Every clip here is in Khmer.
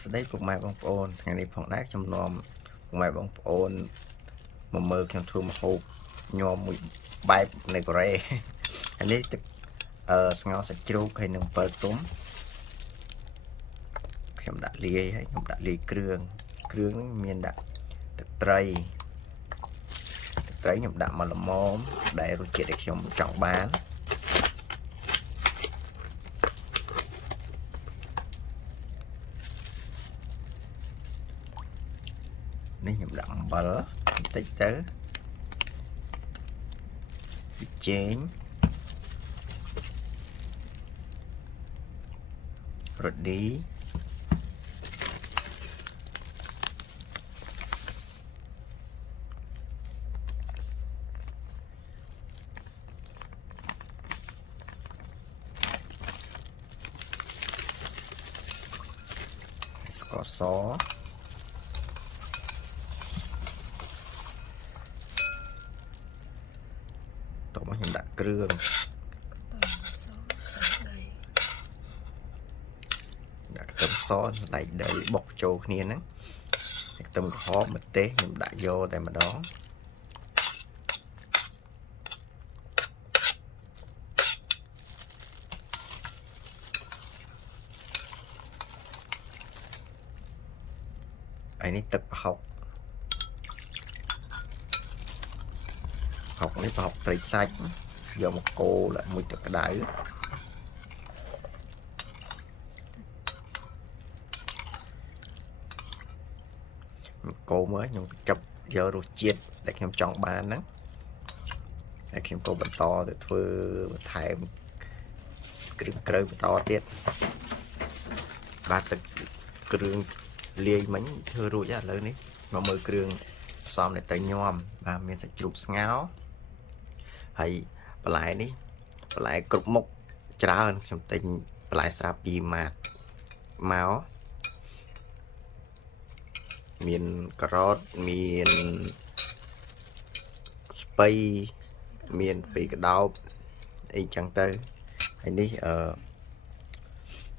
สุดได้พวกไม้บางโอนทางนี้ของได้จำนวนพวกไม้บางโอนมาเมื่อกันทั่วมาหกยอมมือใบในกระเรอันนี้ตึกสงาสัจจุให้หนึ่งเปิดตุ้มขยำดัดเลี้ยให้ขยำดัดเลี้ยเครื่องเมียนดัดตึกไตรขยำดัดมาละม้อมได้รู้เจเด็กขยำจ่องบ้านนี่nhầm đậm bờ tích tớ chén rồi đi có xó tổng bao nhiêu đã cương đã tấm xó lại đầy bọc trâu kia nè tấm khó mà té nhưng đã vô đây mà đó anh ấy tập học này học tay sách giờ một cô lại mùi thực đáy cô mới nhưng chụp giờ rồi chiết để em chọn bán đó để em cô bật to để thưa thải krư to tiết ba tật krư liê mánh thưa rồi ra lớn đấy mà mơ krư xong để tới nhom và mình sẽ chụp ngáo hay lại đi lại cục mốc trả hơn trong tình lại sạp gì mà máu miền cà miền spay miền bị cái đau ấy chẳng tới hay đi ở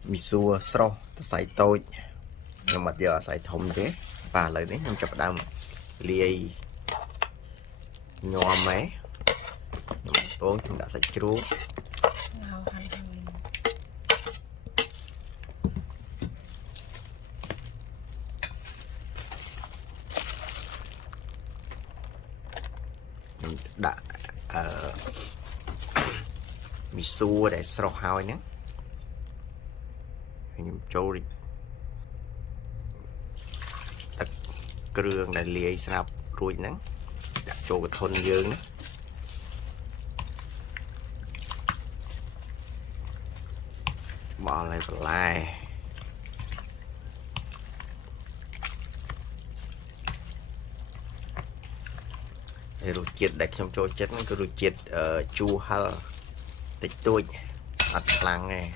misua sro xài tôi nhưng mà giờ xài thùng thế và lời đến không chập đam lia nhòa máy tôi chúng đã sạch chú đã mì xua để sro hao nhé hình trâu đi tất cường để liệt sạp ruồi nắng đặt cho cái thôn dương đó bỏ lại rồi chết đặt trong chỗ chết cái rồi chết chu hal tích tôi ăn lăng này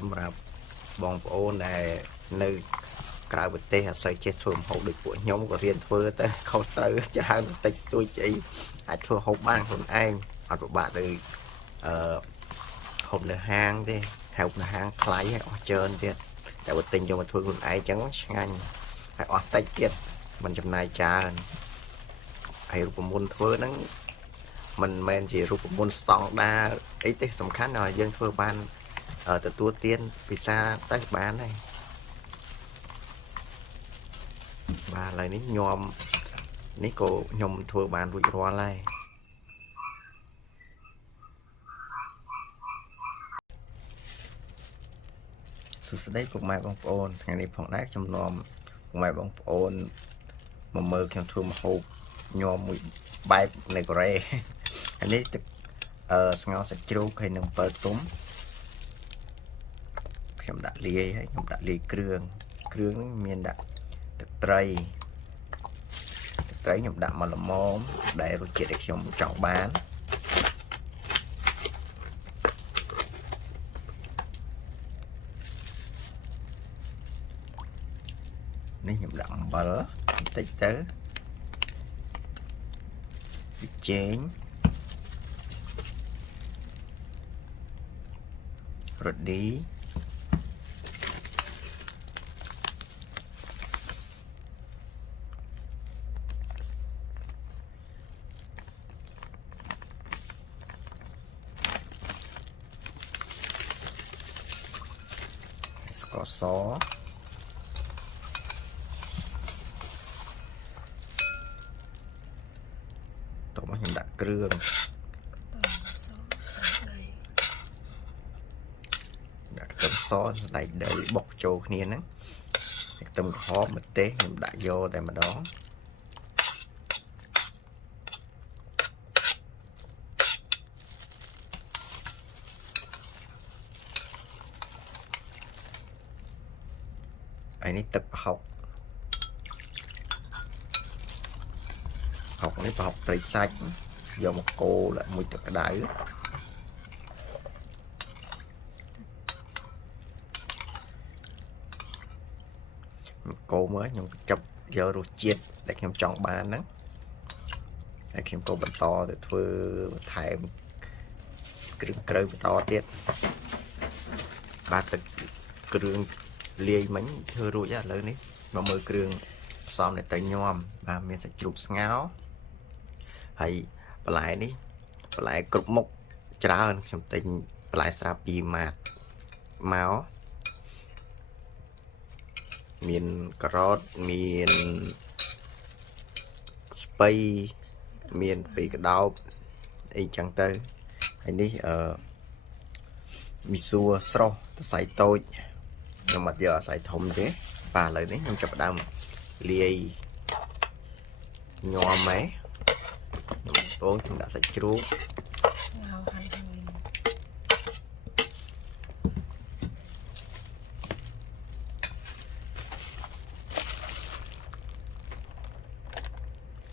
สำหรับบองโอนใน ក្រៅប្រទេសអត់សូវចេះធ្វើម្ហូបដូចពួកខ្ញុំក៏រៀនធ្វើទៅខុសត្រូវច្រើនបន្តិចតួចអីអាចធ្វើហូបបានខ្លួនឯងអត់ពិបាកទៅហូបនៅហាងទេហូបនៅហាងថ្លៃហើយអស់ច្រើនទៀតតែបើទិញយកមកធ្វើខ្លួនឯងចឹងឆ្ងាញ់ហើយអស់តិចទៀតមិនចំណាយច្រើនហើយរូបមន្តធ្វើហ្នឹងមិនមែនជារូបមន្តស្តង់ដារអីទេសំខាន់làយើងធ្វើបានទទួលទានពិសាទៅបានហើយបាទឥឡូវនេះញោមនេះក៏ខ្ញុំធ្វើបានរួចរាល់ហើយសួស្តីពុកម៉ែបងប្អូនថ្ងៃនេះផងដែរខ្ញុំនាំពុកម៉ែបងប្អូនមកមើលខ្ញុំធ្វើម្ហូបញោមមួយបែបនៅកូរ៉េហើយនេះទឹកស្ងោរសាច់ជ្រូកហើយនឹងអំពិលទុំខ្ញុំដាក់លាយហើយខ្ញុំដាក់លាយគ្រឿងនេះមានដាក់ទឹកត្រីខ្ញុំដាក់មកល្មមដែលរសជាតិដែលខ្ញុំចង់បាននេះខ្ញុំដាក់អំបិលបន្តិចទៅប៊ីចេងរ៉ូឌីស្ករសតោះមកខ្ញុំដាក់គ្រឿងដាក់ខ្ទឹមសដៃដីបុកចូលគ្នាហ្នឹងខ្ទឹមក្រហមម្ទេសខ្ញុំដាក់យកតែម្ដងហើយនេះទឹកប្រហុកនេះប្រហុកត្រីសាច់យកមកកូរមួយទឹកក្តៅកូរមើលខ្ញុំចាប់យករសជាតិដែលខ្ញុំចង់បានហ្នឹងហើយខ្ញុំក៏បន្តទៅធ្វើបន្ថែមគ្រឿងក្រៅបន្តទៀតបាទទឹកគ្រឿងលាយមិញធ្វើរួចហើយឥឡូវនេះមកមើលគ្រឿងផ្សំដែលទៅញោមបាទមានសាច់ជ្រូកស្ងោរហើយបន្លែនេះបន្លែគ្រប់មុខច្រើនខ្ញុំទិញបន្លែស្រាប់ពីម៉ាតមកមានការ៉ុតមានស្ពៃមានពីកដោបអីចឹងទៅហើយនេះមីសួរស្រស់សរសៃតូចខ្ញុំអត់យកអាស័យធំទេបាទឥឡូវនេះខ្ញុំចាប់ផ្ដើមលាយញោមហ៎បងខ្ញុំដាក់សាច់ជ្រូកខ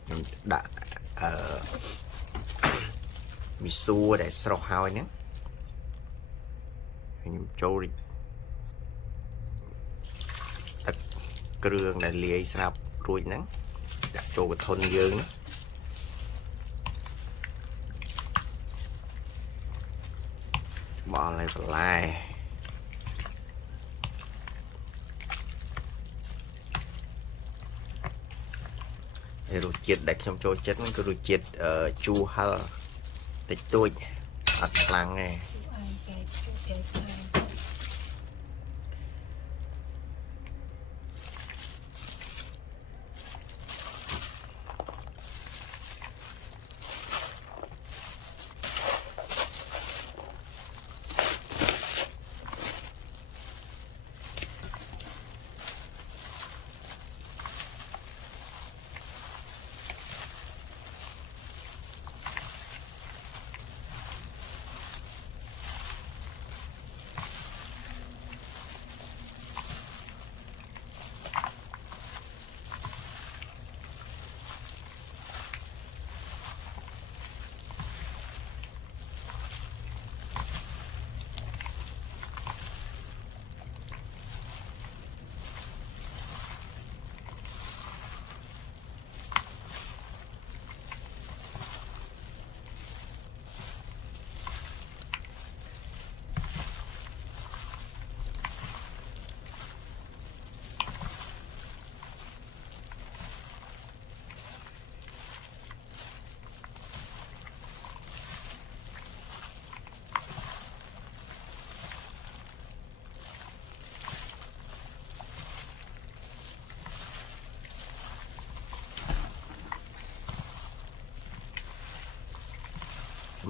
្ញុំដាក់មីសួរដែលស្រស់ហើយហ្នឹងខ្ញុំចូលទឹកគ្រឿងដែលលាយស្រាប់រួចហ្នឹងដាក់ចូលកធុនយើងបោះឲ្យបន្លែហើយរសជាតិដែលខ្ញុំចូលចិត្តហ្នឹងគឺរសជាតិជូរហឹរតិចតួចអត់ខ្លាំងទេ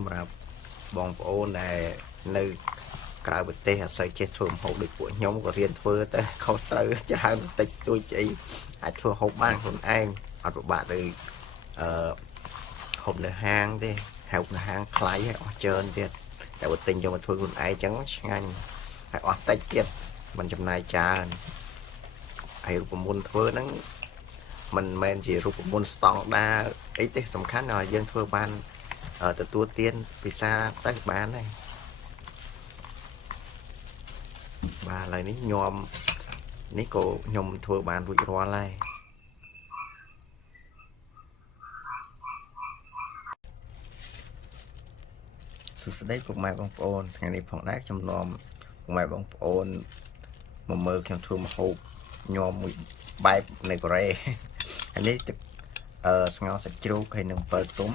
សម្រាប់បងប្អូនដែលនៅក្រៅប្រទេសអាស្រ័យចេះធ្វើម្ហូបដូចពួកខ្ញុំក៏រៀនធ្វើទៅខុសត្រូវច្រើនបន្តិចតួចអីអាចធ្វើហូបបានខ្លួនឯងអត់ពិបាកទៅហូបនៅហាងទេហូបនៅហាងថ្លៃហើយអស់ច្រើនទៀតតែបើទិញយកមកធ្វើខ្លួនឯងចឹងឆ្ងាញ់ហើយអស់តិចទៀតមិនចំណាយច្រើនហើយរូបមន្តធ្វើហ្នឹងមិនមែនជារូបមន្តស្តង់ដារអីទេសំខាន់ឲ្យយើងធ្វើបានទទួលទានពិសាទៅបានហើយបាទឥឡូវនេះញោមនេះក៏ខ្ញុំធ្វើបានរួចរាល់ហើយសួស្តីពុកម៉ែបងប្អូនថ្ងៃនេះផងដែរខ្ញុំនាំពុកម៉ែបងប្អូនមកមើលខ្ញុំធ្វើម្ហូបញោមមួយបែបនៅកូរ៉េហើយនេះទឹកស្ងោរសាច់ជ្រូកហើយនឹងអំពិលទុំ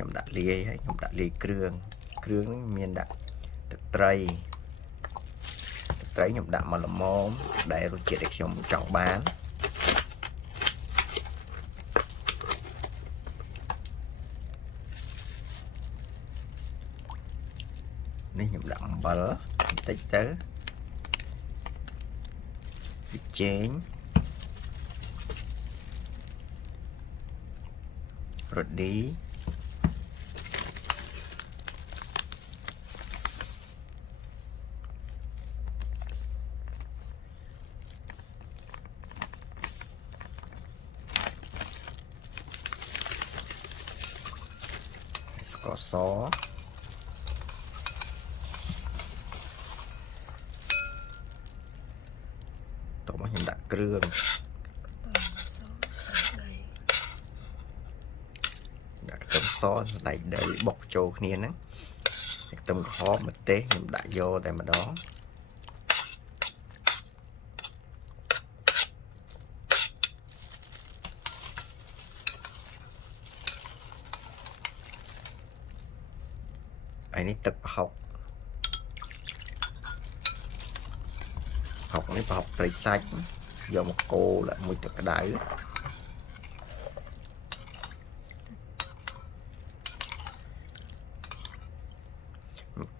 ខ្ញុំដាក់លាយហើយខ្ញុំដាក់លាយគ្រឿងនេះមានដាក់ទឹកត្រីខ្ញុំដាក់មកល្មមដែលរសជាតិដែលខ្ញុំចង់បាននេះខ្ញុំដាក់អំបិលបន្តិចទៅប៊ីចេងរ៉ូឌីស្ករសតោះមកខ្ញុំដាក់គ្រឿងដាក់ខ្ទឹមសសណ្តែកដីបុកចូលគ្នាហ្នឹងខ្ទឹមក្រហមម្ទេសខ្ញុំដាក់យកតែម្ដងហើយនេះទឹកប្រហុកនេះប្រហុកត្រីសាច់យកមកកូរដាក់មួយទឹកក្តៅ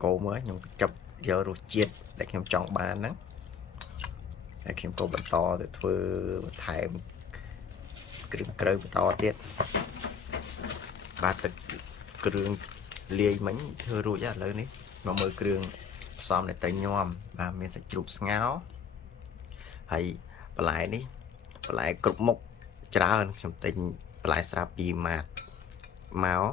កូរមើលខ្ញុំចាប់យករសជាតិដែលខ្ញុំចង់បានហ្នឹងហើយខ្ញុំក៏បន្តទៅធ្វើបន្ថែមគ្រឿងក្រៅបន្តទៀតបាទទឹកគ្រឿងលាយមិញធ្វើរួចហើយឥឡូវនេះមកមើលគ្រឿងផ្សំដែលតែញោមបាទមានសាច់ជ្រូកស្ងោរហើយបន្លែនេះបន្លែគ្រប់មុខច្រើនខ្ញុំទិញបន្លែស្រាប់ពីម៉ាតមក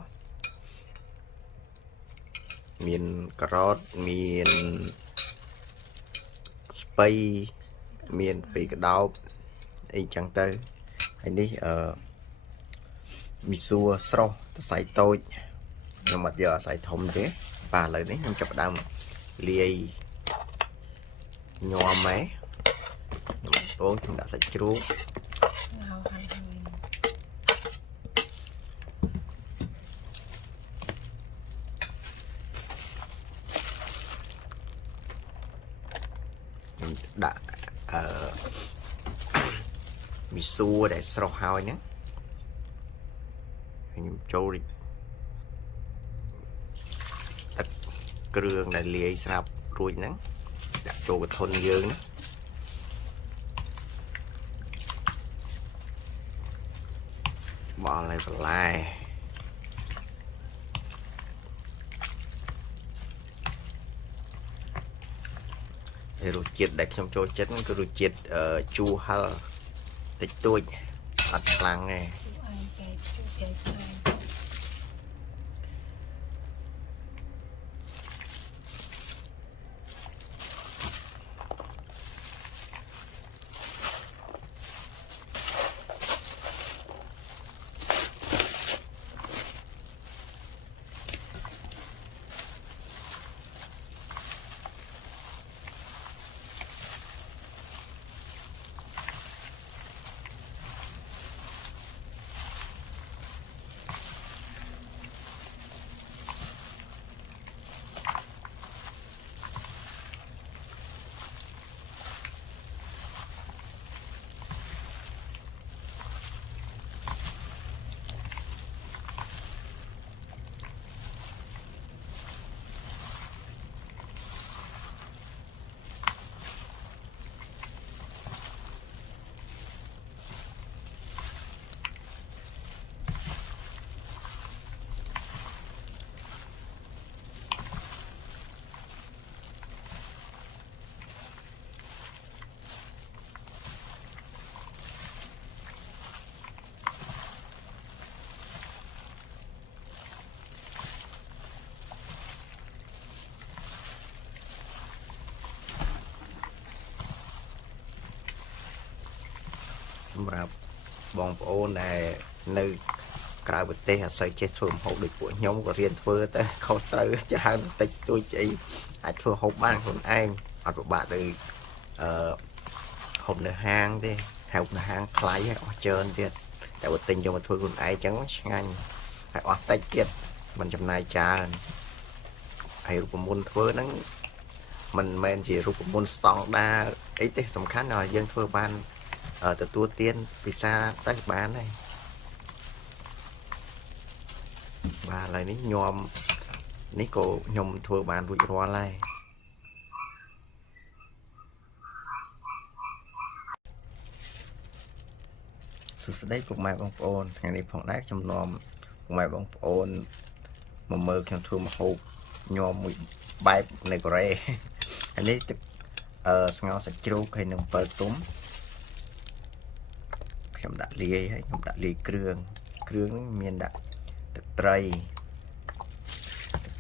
មានការ៉ុតមានស្ពៃមានពីកដោបអីចឹងទៅហើយនេះមីសួរស្រស់សរសៃតូចខ្ញុំអត់យកអាស័យធំទេបាទឥឡូវនេះខ្ញុំចាប់ផ្ដើមលាយញោមហើយបងខ្ញុំដាក់សាច់ជ្រូកខ្ញុំដាក់មីសួរដែលស្រស់ហើយហ្នឹងខ្ញុំចូលទឹកគ្រឿងដែលលាយស្រាប់រួចហ្នឹងដាក់ចូលកធុនយើងណាបល់ឲ្យបន្លែហើយរសជាតិដែលខ្ញុំចូលចិត្តហ្នឹងគឺរសជាតិជូរហឹរតិចតួចអត់ខ្លាំងទេ សម្រាប់បងប្អូនដែលនៅក្រៅប្រទេសអាស្រ័យចេះធ្វើម្ហូបដូចពួកខ្ញុំក៏រៀនធ្វើទៅខុសត្រូវច្រើនបន្តិចតួចអីអាចធ្វើហូបបានខ្លួនឯងអត់ពិបាកទៅហូបនៅហាងទេហូបនៅហាងថ្លៃហើយអស់ច្រើនទៀតតែបើទិញយកមកធ្វើខ្លួនឯងចឹងឆ្ងាញ់ហើយអស់តិចទៀតមិនចំណាយច្រើនហើយរូបមន្តធ្វើហ្នឹងមិនមែនជារូបមន្តស្តង់ដារអីទេសំខាន់ឲ្យយើងធ្វើបានទទួលទានពិសាទៅបានហើយបាទឥឡូវនេះញោមនេះក៏ខ្ញុំធ្វើបានរួចរាល់ហើយសួស្តីពុកម៉ែបងប្អូនថ្ងៃនេះផងដែរខ្ញុំនាំពុកម៉ែបងប្អូនមកមើលខ្ញុំធ្វើម្ហូបញោមមួយបែបនៅកូរ៉េហើយនេះទឹកស្ងោរសាច់ជ្រូកហើយនឹង7ទុំខ្ញុំដាក់លាយហើយខ្ញុំដាក់លាយគ្រឿងហ្នឹងមានដាក់ទឹកត្រី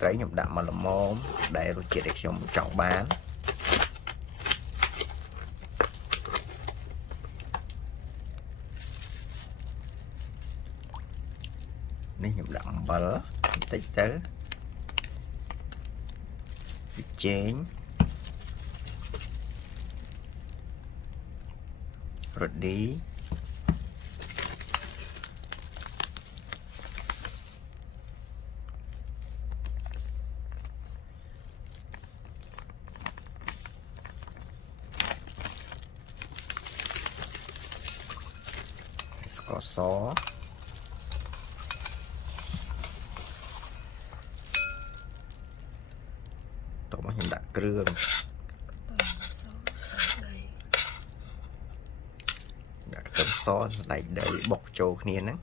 ខ្ញុំដាក់មកល្មមដែលរសជាតិដែលខ្ញុំចង់បាននេះខ្ញុំដាក់អំបិលបន្តិចទៅប៊ីចេងរ៉ូឌីស្ករសតោះមកខ្ញុំដាក់គ្រឿងដាក់ខ្ទឹមសសណ្តែកដីបុកចូលគ្នាហ្នឹង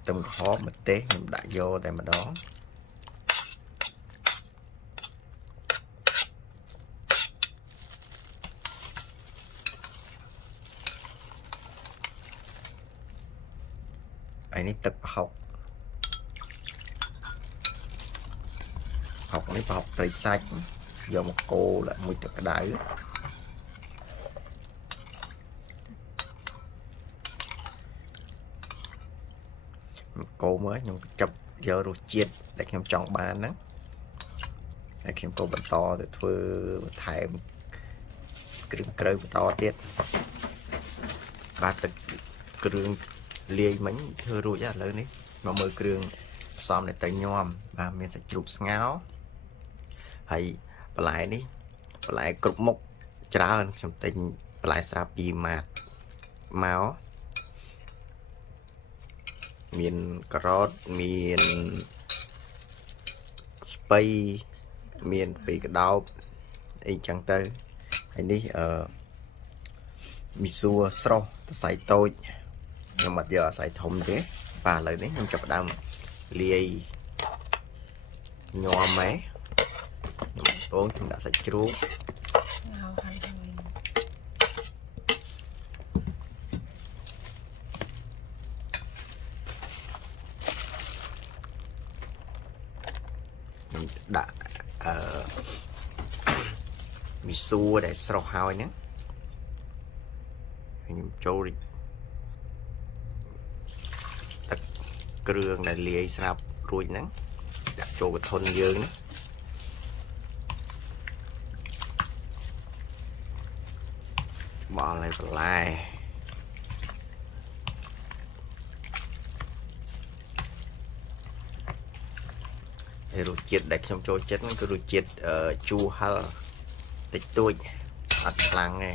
ខ្ទឹមក្រហមម្ទេសខ្ញុំដាក់យកតែម្ដងហើយនេះទឹកប្រហុកនេះប្រហុកត្រីសាច់យកមកកូរដាក់មួយទឹកក្តៅកូរមើលខ្ញុំចាប់យករសជាតិដែលខ្ញុំចង់បានហ្នឹងហើយខ្ញុំក៏បន្តទៅធ្វើបន្ថែមគ្រឿងក្រៅបន្តទៀតបាទទឹកគ្រឿងលាយមិញធ្វើរួចហើយឥឡូវនេះមកមើលគ្រឿងផ្សំដែលត្រូវញោមបាទមានសាច់ជ្រូកស្ងោរហើយបន្លែនេះបន្លែគ្រប់មុខច្រើនខ្ញុំទិញបន្លែស្រាប់ពីម៉ាតមកមានការ៉ុតមានស្ពៃមានពីកដោបអីចឹងទៅហើយនេះមីសួរស្រស់សរសៃតូចខ្ញុំអត់យកអាស័យធំទេបាទឥឡូវនេះខ្ញុំចាប់ផ្ដើមលាយញោមហ្នឹងខ្ញុំដាក់សាច់ជ្រូកខ្ញុំដាក់មីសួរដែលស្រស់ហើយហ្នឹងខ្ញុំចូលទឹកគ្រឿងដែលលាយស្រាប់រួចហ្នឹងដាក់ចូលកធុនយើងណាបោះឲ្យបន្លែហើយរសជាតិដែលខ្ញុំចូលចិត្តហ្នឹងគឺរសជាតិជូរហឹរតិចតួចអត់ខ្លាំងទេ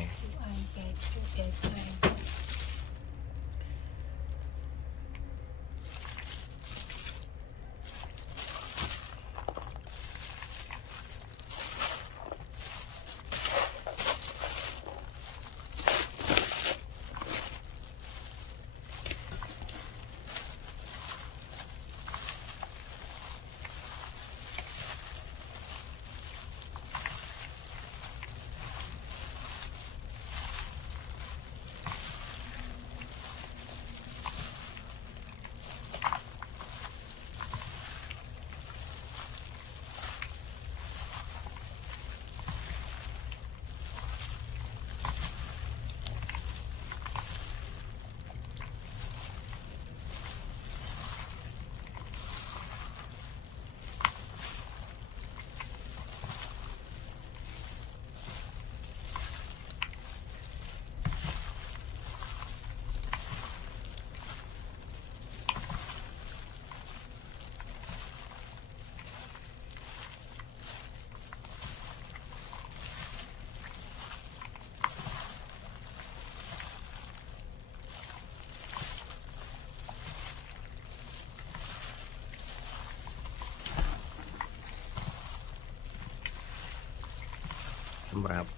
សម្រាប់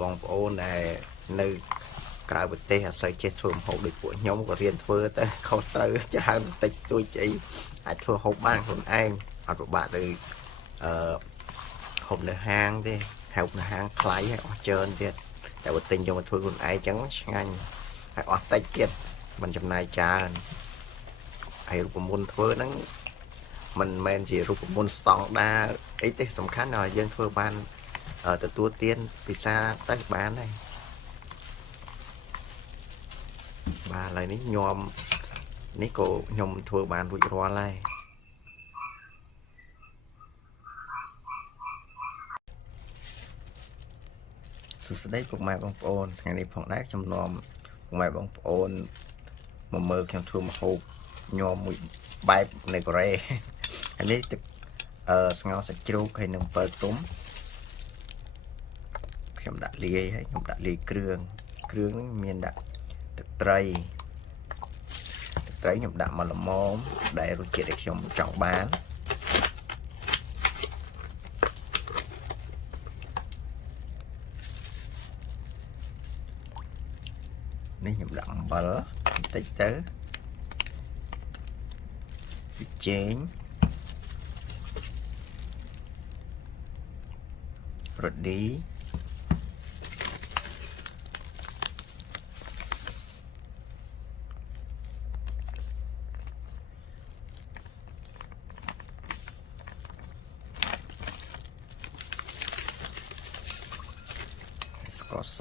បងប្អូនដែលនៅក្រៅប្រទេសអាស្រ័យចេះធ្វើម្ហូបដូចពួកខ្ញុំក៏រៀនធ្វើទៅខុសត្រូវច្រើនតិចតួចអីអាចធ្វើហូបបានខ្លួនឯងអត់ពិបាកទៅហូបនៅហាងទេហូបនៅហាងថ្លៃហើយអស់ច្រើនទៀតតែបើទិញយកមកធ្វើខ្លួនឯងចឹងឆ្ងាញ់ហើយអស់តិចទៀតមិនចំណាយច្រើនហើយរូបមន្តធ្វើហ្នឹងមិនមែនជារូបមន្តស្តង់ដារអីទេសំខាន់làយើងធ្វើបានទទួលទានពិសាទៅបានហើយបាទឥឡូវនេះញោមនេះក៏ខ្ញុំធ្វើបានរួចរាល់ហើយសួស្តីពុកម៉ែបងប្អូនថ្ងៃនេះផងដែរខ្ញុំនាំពុកម៉ែបងប្អូនមកមើលខ្ញុំធ្វើម្ហូបញោមមួយបែបនៅកូរ៉េហើយនេះទឹកស្ងោរសាច់ជ្រូកហើយនឹងអំពិលទុំខ្ញុំដាក់លាយហើយខ្ញុំដាក់លាយគ្រឿងហ្នឹងមានដាក់ទឹកត្រីខ្ញុំដាក់មកល្មមដែលរសជាតិដែលខ្ញុំចង់បាននេះខ្ញុំដាក់អំបិលបន្តិចទៅប៊ីចេងរ៉ូឌីស្ករស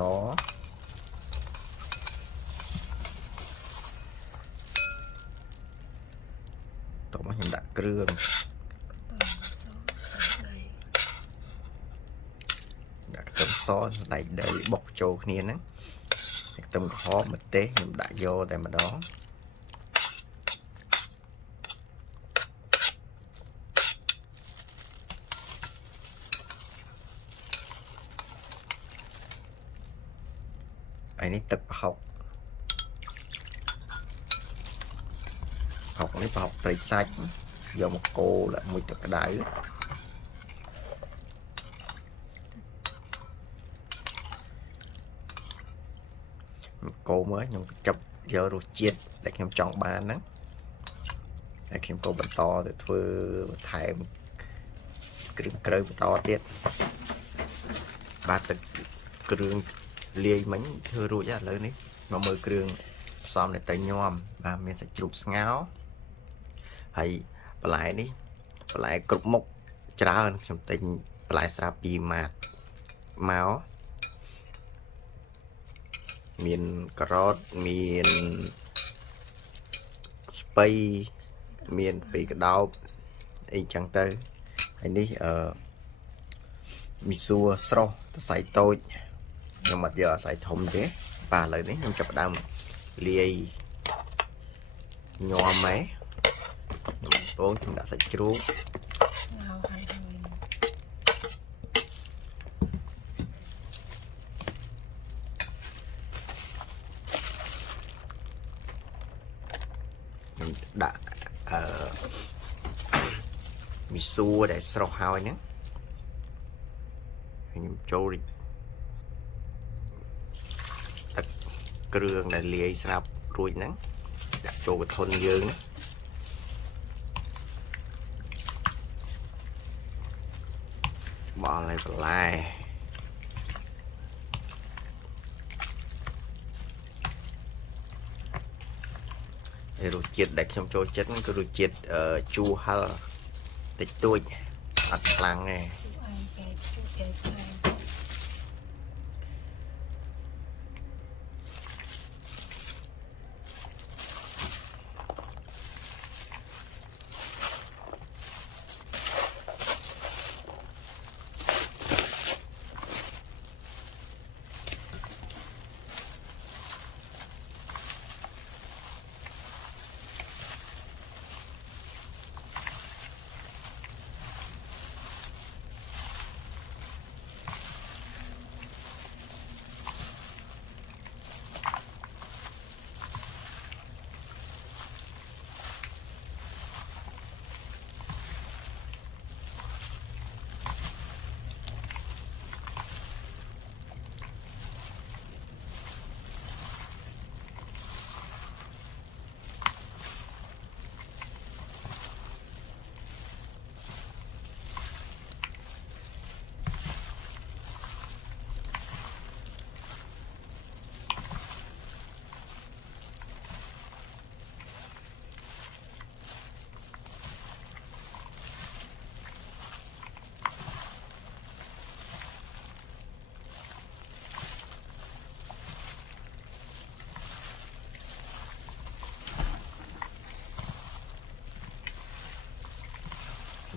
តោះមកខ្ញុំដាក់គ្រឿងដាក់ខ្ទឹមសដៃដីបុកចូលគ្នាហ្នឹងខ្ទឹមក្រហមម្ទេសខ្ញុំដាក់យកតែម្ដងហើយនេះទឹកប្រហុកនេះប្រហុកត្រីសាច់យកមកកូរដាក់មួយទឹកក្តៅកូរមើលខ្ញុំចាប់យករសជាតិដែលខ្ញុំចង់បានហ្នឹងហើយខ្ញុំក៏បន្តទៅធ្វើបន្ថែមគ្រឿងក្រៅបន្តទៀតបាទទឹកគ្រឿងលាយមិញធ្វើរួចហើយឥឡូវនេះមកមើលគ្រឿងផ្សំដែលទៅញោមបាទមានសាច់ជ្រូកស្ងោរហើយបន្លែនេះបន្លែគ្រប់មុខច្រើនខ្ញុំទិញបន្លែស្រាប់ពីម៉ាតមកមានការ៉ុតមានស្ពៃមានពីកដោបអីចឹងទៅហើយនេះមីសួរស្រស់សរសៃតូចខ្ញុំអត់យកអាស័យធំទេបាទឥឡូវនេះខ្ញុំចាប់ផ្ដើមលាយញោមហ៎បងប្អូនខ្ញុំដាក់សាច់ជ្រូកខ្ញុំដាក់មីសួរដែលស្រស់ហើយហ្នឹងខ្ញុំចូលទឹកគ្រឿងដែលលាយស្រាប់រួចហ្នឹងដាក់ចូលកធុនយើងណាបោះឲ្យបន្លែហើយរសជាតិដែលខ្ញុំចូលចិត្តគឺរសជាតិជូរហឹរតិចតួចអត់ខ្លាំងទេ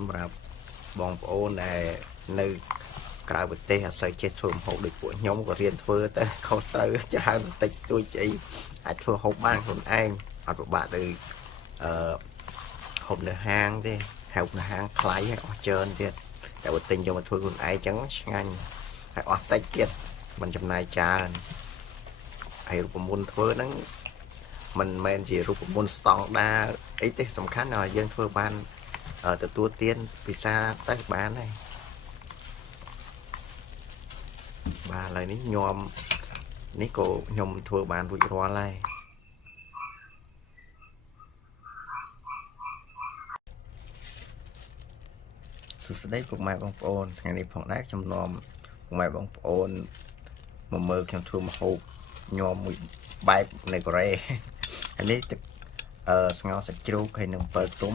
សម្រាប់បងប្អូនដែលនៅក្រៅប្រទេសអាស្រ័យចេះធ្វើម្ហូបដូចពួកខ្ញុំក៏រៀនធ្វើទៅខុសត្រូវច្រើនបន្តិចតួចអីអាចធ្វើហូបបានខ្លួនឯងអត់ពិបាកទៅហូបនៅហាងទេហូបនៅហាងថ្លៃហើយអស់ច្រើនទៀតតែបើទិញយកមកធ្វើខ្លួនឯងអញ្ចឹងឆ្ងាញ់ហើយអស់តិចទៀតមិនចំណាយច្រើនហើយរូបមន្តធ្វើហ្នឹងមិនមែនជារូបមន្តស្តង់ដារអីទេសំខាន់làយើងធ្វើបានទទួលទានពិសាទៅបានហើយបាទឥឡូវនេះញោមនេះក៏ខ្ញុំធ្វើបានរួចរាល់ហើយសួស្តីពុកម៉ែបងប្អូនថ្ងៃនេះផងដែរខ្ញុំនាំពុកម៉ែបងប្អូនមកមើលខ្ញុំធ្វើម្ហូបញោមមួយបែបនៅកូរ៉េហើយនេះទឹកស្ងោរសាច់ជ្រូកហើយនឹងអំពិលទុំ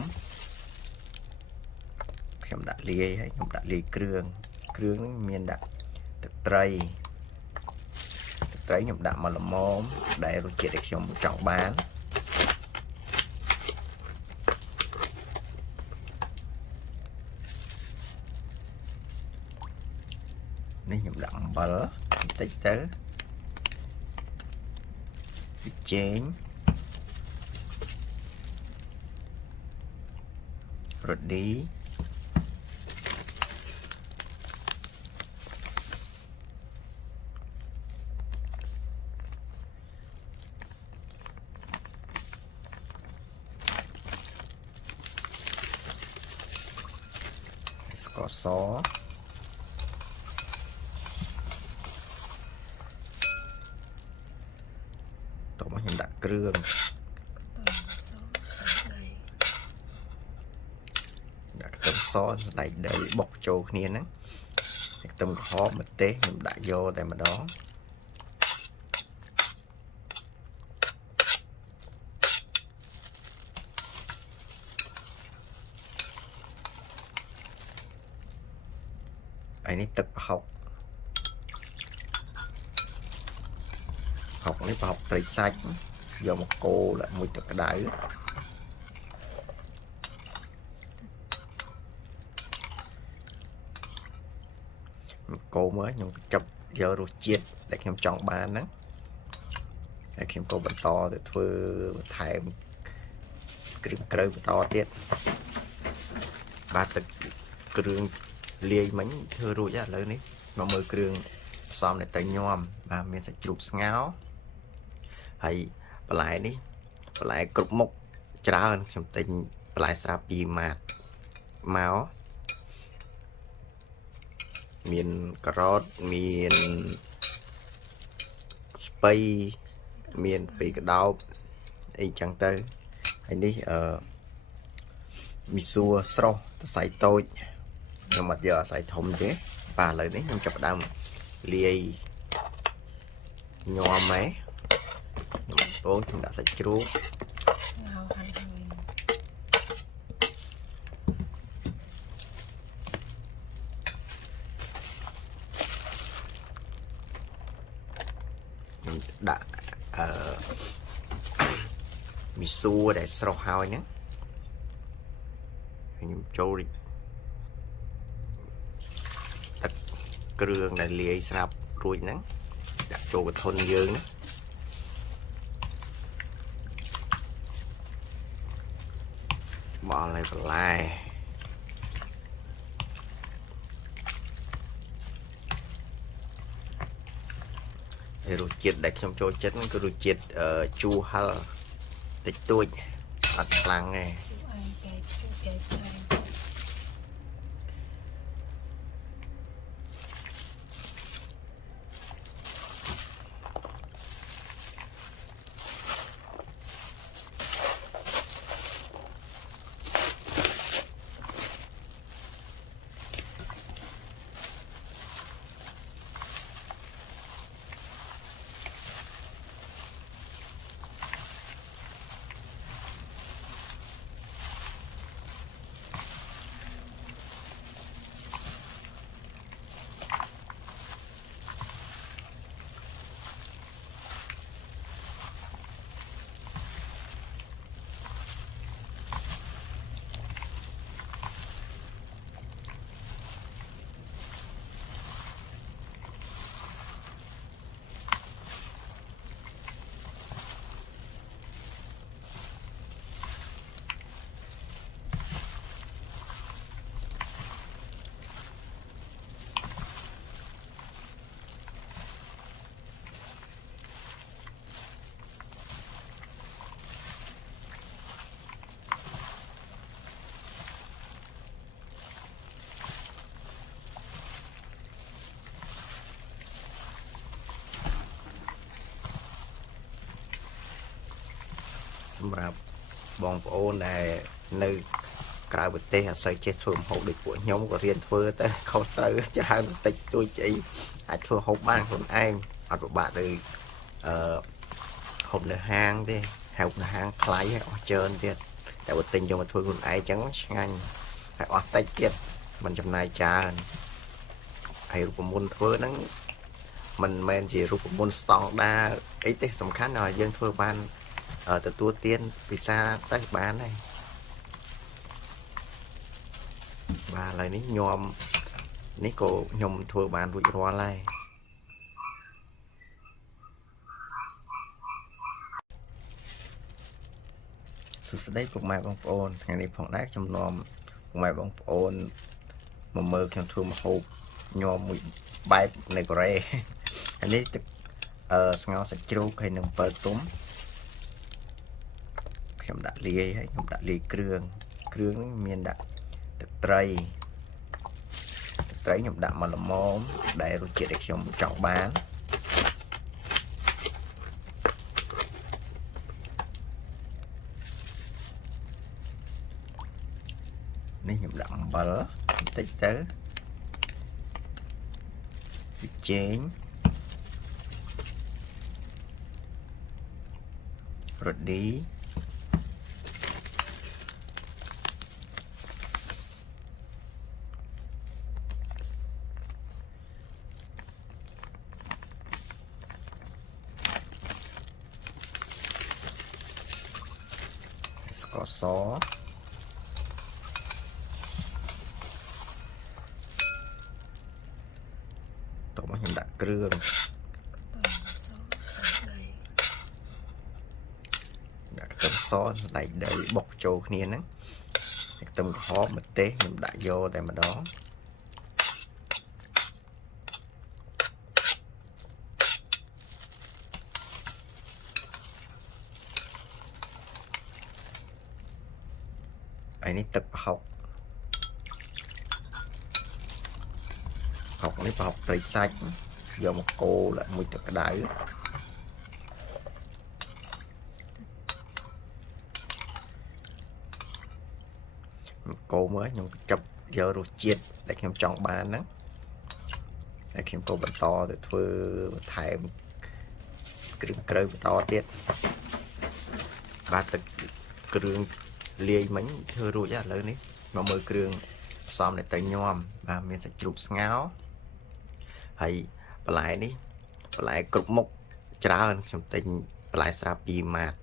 ខ្ញុំដាក់លាយហើយខ្ញុំដាក់លាយគ្រឿងនេះមានដាក់ទឹកត្រីខ្ញុំដាក់មកល្មមដែលរសជាតិដែលខ្ញុំចង់បាននេះខ្ញុំដាក់អំបិលបន្តិចទៅប៊ីចេងរ៉ូឌីស្ករសតោះមកខ្ញុំដាក់គ្រឿងដាក់ខ្ទឹមសសណ្តែកដីបុកចូលគ្នាហ្នឹងខ្ទឹមក្រហមម្ទេសខ្ញុំដាក់យកតែម្ដងហើយនេះទឹកប្រហុកនេះប្រហុកត្រីសាច់យកមកកូរជាមួយទឹកក្តៅកូរមើលខ្ញុំចាប់យករសជាតិដែលខ្ញុំចង់បានហ្នឹងហើយខ្ញុំក៏បន្តទៅធ្វើបន្ថែមគ្រឿងក្រៅបន្តទៀតបាទទឹកគ្រឿងលាយមិញធ្វើរួចហើយឥឡូវនេះមកមើលគ្រឿងផ្សំដែលតែញោមបាទមានសាច់ជ្រូកស្ងោរហើយបន្លែនេះបន្លែគ្រប់មុខច្រើនខ្ញុំទិញបន្លែស្រាប់ពីម៉ាតមកមានការ៉ុតមានស្ពៃមានពីកដោបអីចឹងទៅហើយនេះមីសួរស្រស់សរសៃតូចខ្ញុំអត់យកអាស័យធំទេបាទឥឡូវនេះខ្ញុំចាប់ផ្ដើមលាយញោមហើយបងខ្ញុំដាក់សាច់ជ្រូកខ្ញុំដាក់មីសួរដែលស្រស់ហើយហ្នឹងខ្ញុំចូលទឹកគ្រឿងដែលលាយស្រាប់រួចហ្នឹងដាក់ចូលកធុនយើងណាបោះឲ្យបន្លែហើយរសជាតិដែលខ្ញុំចូលចិត្តហ្នឹងគឺរសជាតិជូរហឹរតិចតួចអត់ខ្លាំងទេ សម្រាប់បងប្អូនដែលនៅក្រៅប្រទេសអាស្រ័យចេះធ្វើម្ហូបដូចពួកខ្ញុំក៏រៀនធ្វើទៅខុសត្រូវច្រើនបន្តិចតួចអីអាចធ្វើហូបបានខ្លួនឯងអត់ពិបាកទៅហូបនៅហាងទេហៅនៅហាងថ្លៃហើយអស់ច្រើនទៀតតែបើទិញយកមកធ្វើខ្លួនឯងចឹងឆ្ងាញ់ហើយអស់តិចទៀតមិនចំណាយច្រើនហើយរូបមន្តធ្វើហ្នឹងមិនមែនជារូបមន្តស្តង់ដារអីទេសំខាន់ឲ្យយើងធ្វើបានទទួលទានពិសាទៅបានហើយបាទឥឡូវនេះញោមនេះក៏ខ្ញុំធ្វើបានរួចរាល់ហើយសួស្តីពុកម៉ែបងប្អូនថ្ងៃនេះផងដែរខ្ញុំនាំពុកម៉ែបងប្អូនមកមើលខ្ញុំធ្វើម្ហូបញោមមួយបែបនៅកូរ៉េហើយនេះទឹកស្ងោរសាច់ជ្រូកហើយនឹងអំពិលទុំខ្ញុំដាក់លាយហើយខ្ញុំដាក់លាយគ្រឿងនេះមានដាក់ទឹកត្រីខ្ញុំដាក់មកល្មមដែលរសជាតិដែលខ្ញុំចង់បាននេះខ្ញុំដាក់អំបិលបន្តិចទៅប៊ីចេងរ៉ូឌីស្ករសតោះមកខ្ញុំដាក់គ្រឿងដាក់ខ្ទឹមសដៃដីបុកចូលគ្នាហ្នឹងខ្ទឹមក្រហមម្ទេសខ្ញុំដាក់យកតែម្ដងហើយនេះទឹកប្រហុកនេះប្រហុកត្រីសាច់យកមកកូរមួយទឹកក្តៅកូរមើលខ្ញុំចាប់យករសជាតិដែលខ្ញុំចង់បានហ្នឹងហើយខ្ញុំក៏បន្តទៅធ្វើបន្ថែមគ្រឿងក្រៅបន្តទៀតបាទទឹកគ្រឿងលាយមិញធ្វើរួចហើយឥឡូវនេះមកមើលគ្រឿងផ្សំដែលទៅញោមបាទមានសាច់ជ្រូកស្ងោរហើយបន្លែនេះបន្លែគ្រប់មុខច្រើនខ្ញុំទិញបន្លែស្រាប់ពីម៉ាត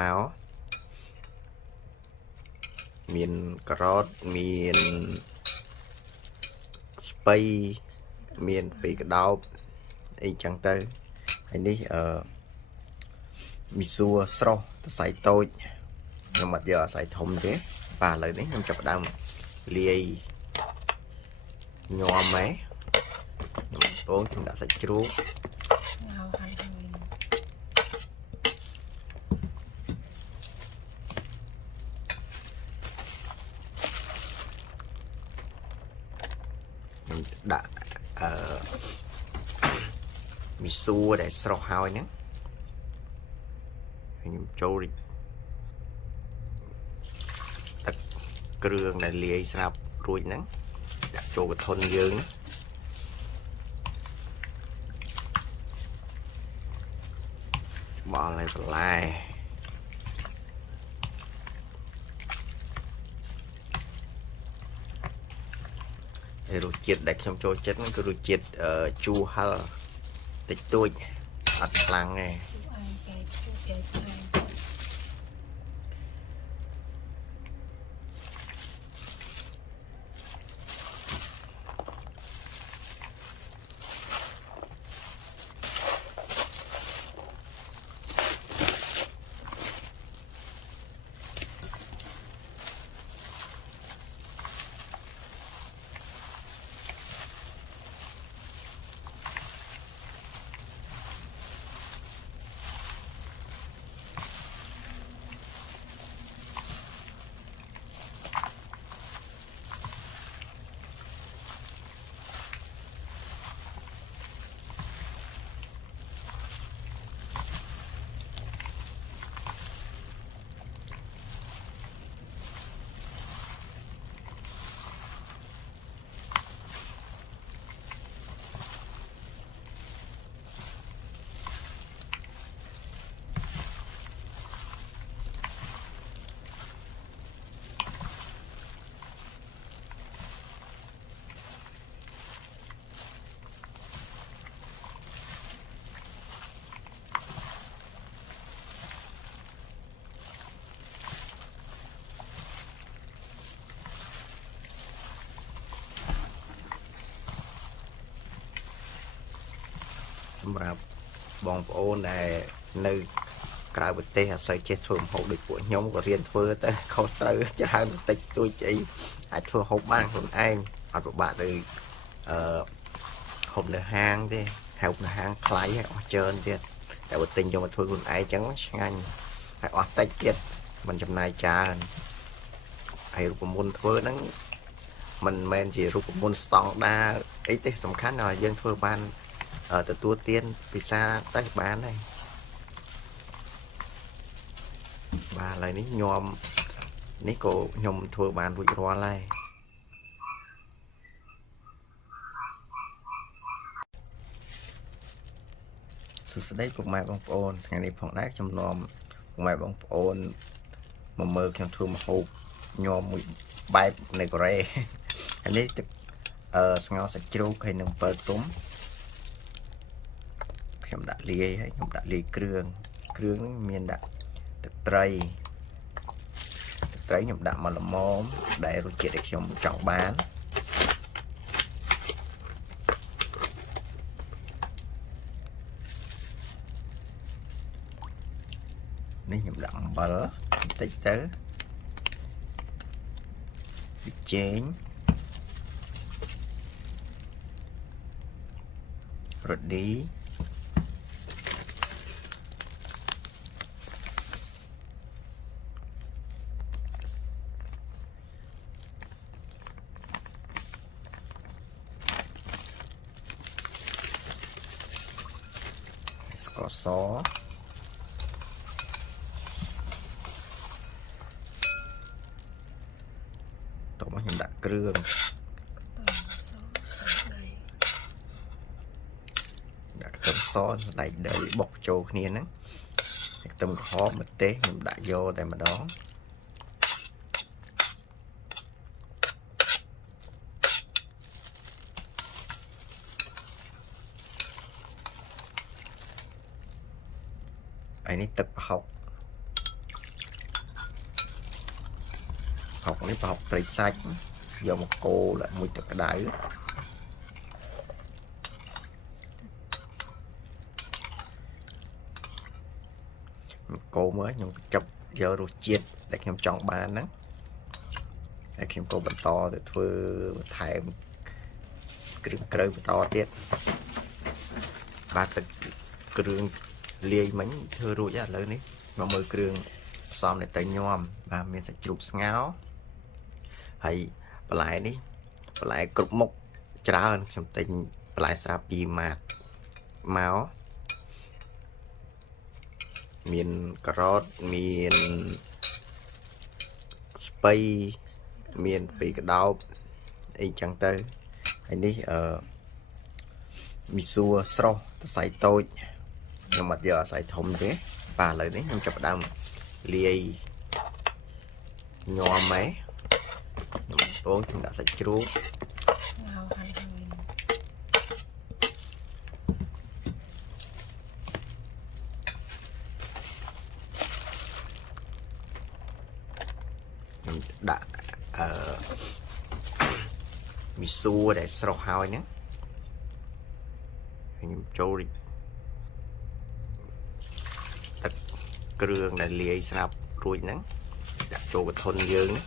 មកមានការ៉ុតមានស្ពៃមានពីកដោបអីចឹងទៅហើយនេះមីសួរស្រស់សរសៃតូចខ្ញុំអត់យកអាស័យធំទេបាទឥឡូវនេះខ្ញុំចាប់ផ្ដើមលាយញោមហ្នឹងបងខ្ញុំដាក់សាច់ជ្រូកខ្ញុំដាក់មីសួរដែលស្រស់ហើយហ្នឹងខ្ញុំចូលទឹកគ្រឿងដែលលាយស្រាប់រួចហ្នឹងដាក់ចូលកធុនយើងបោះឲ្យបន្លែហើយរសជាតិដែលខ្ញុំចូលចិត្តហ្នឹងគឺរសជាតិជូរហឹរតិចតួចអត់ខ្លាំងទេ សម្រាប់បងប្អូនដែលនៅក្រៅប្រទេសអាស្រ័យចេះធ្វើម្ហូបដូចពួកខ្ញុំក៏រៀនធ្វើទៅខុសត្រូវច្រើនបន្តិចតួចអីអាចធ្វើហូបបានខ្លួនឯងអត់ពិបាកទៅហូបនៅហាងទេហូបនៅហាងថ្លៃហើយអស់ច្រើនទៀតតែបើទិញយកមកធ្វើខ្លួនឯងអញ្ចឹងឆ្ងាញ់ហើយអស់តិចទៀតមិនចំណាយច្រើនហើយរូបមន្តធ្វើហ្នឹងមិនមែនជារូបមន្តស្តង់ដារអីទេសំខាន់làយើងធ្វើបានទទួលទានពិសាតែបានហើយបាទឥឡូវនេះញោមនេះក៏ខ្ញុំធ្វើបានរួចរាល់ហើយសួស្តីពុកម៉ែបងប្អូនថ្ងៃនេះផងដែរខ្ញុំនាំពុកម៉ែបងប្អូនមកមើលខ្ញុំធ្វើម្ហូបញោមមួយបែបនៅកូរ៉េហើយនេះទឹកស្ងោរសាច់ជ្រូកហើយនឹងអំពិលទុំខ្ញុំដាក់លាយហើយខ្ញុំដាក់លាយគ្រឿងហ្នឹងមានដាក់ទឹកត្រីខ្ញុំដាក់មកល្មមដែលរសជាតិដែលខ្ញុំចង់បាននេះខ្ញុំដាក់អំបិលបន្តិចទៅប៊ីចេងរ៉ូឌីស្ករសតោះមកខ្ញុំដាក់គ្រឿងដាក់ខ្ទឹមសដៃដីបុកចូលគ្នាហ្នឹងខ្ទឹមក្រហមម្ទេសខ្ញុំដាក់យកតែម្ដងហើយនេះទឹកប្រហុកនេះប្រហុកត្រីសាច់យកមកកូរមួយទឹកក្តៅកូរមើលខ្ញុំចាប់យករសជាតិដែលខ្ញុំចង់បានហ្នឹងហើយខ្ញុំក៏បន្តទៅធ្វើបន្ថែមគ្រឿងក្រៅបន្តទៀតបាទទឹកគ្រឿងលាយមិញធ្វើរួចហើយឥឡូវនេះមកមើលគ្រឿងផ្សំដែលទៅញោមបាទមានសាច់ជ្រូកស្ងោរហើយបន្លែនេះបន្លែគ្រប់មុខច្រើនខ្ញុំទិញបន្លែស្រាប់ពីម៉ាតមកមានការ៉ុតមានស្ពៃមានពីកដោបអីចឹងទៅហើយនេះមីសួរស្រស់សរសៃតូចខ្ញុំអត់យកអាស័យធំទេបាទឥឡូវនេះខ្ញុំចាប់ផ្ដើមលាយញោមហើយខ្ញុំពងខ្ញុំដាក់សាច់ជ្រូកខ្ញុំដាក់មីសួរដែលស្រស់ហើយហ្នឹងខ្ញុំចូលទឹកគ្រឿងដែលលាយស្រាប់រួចហ្នឹងដាក់ចូលកធុនយើងណា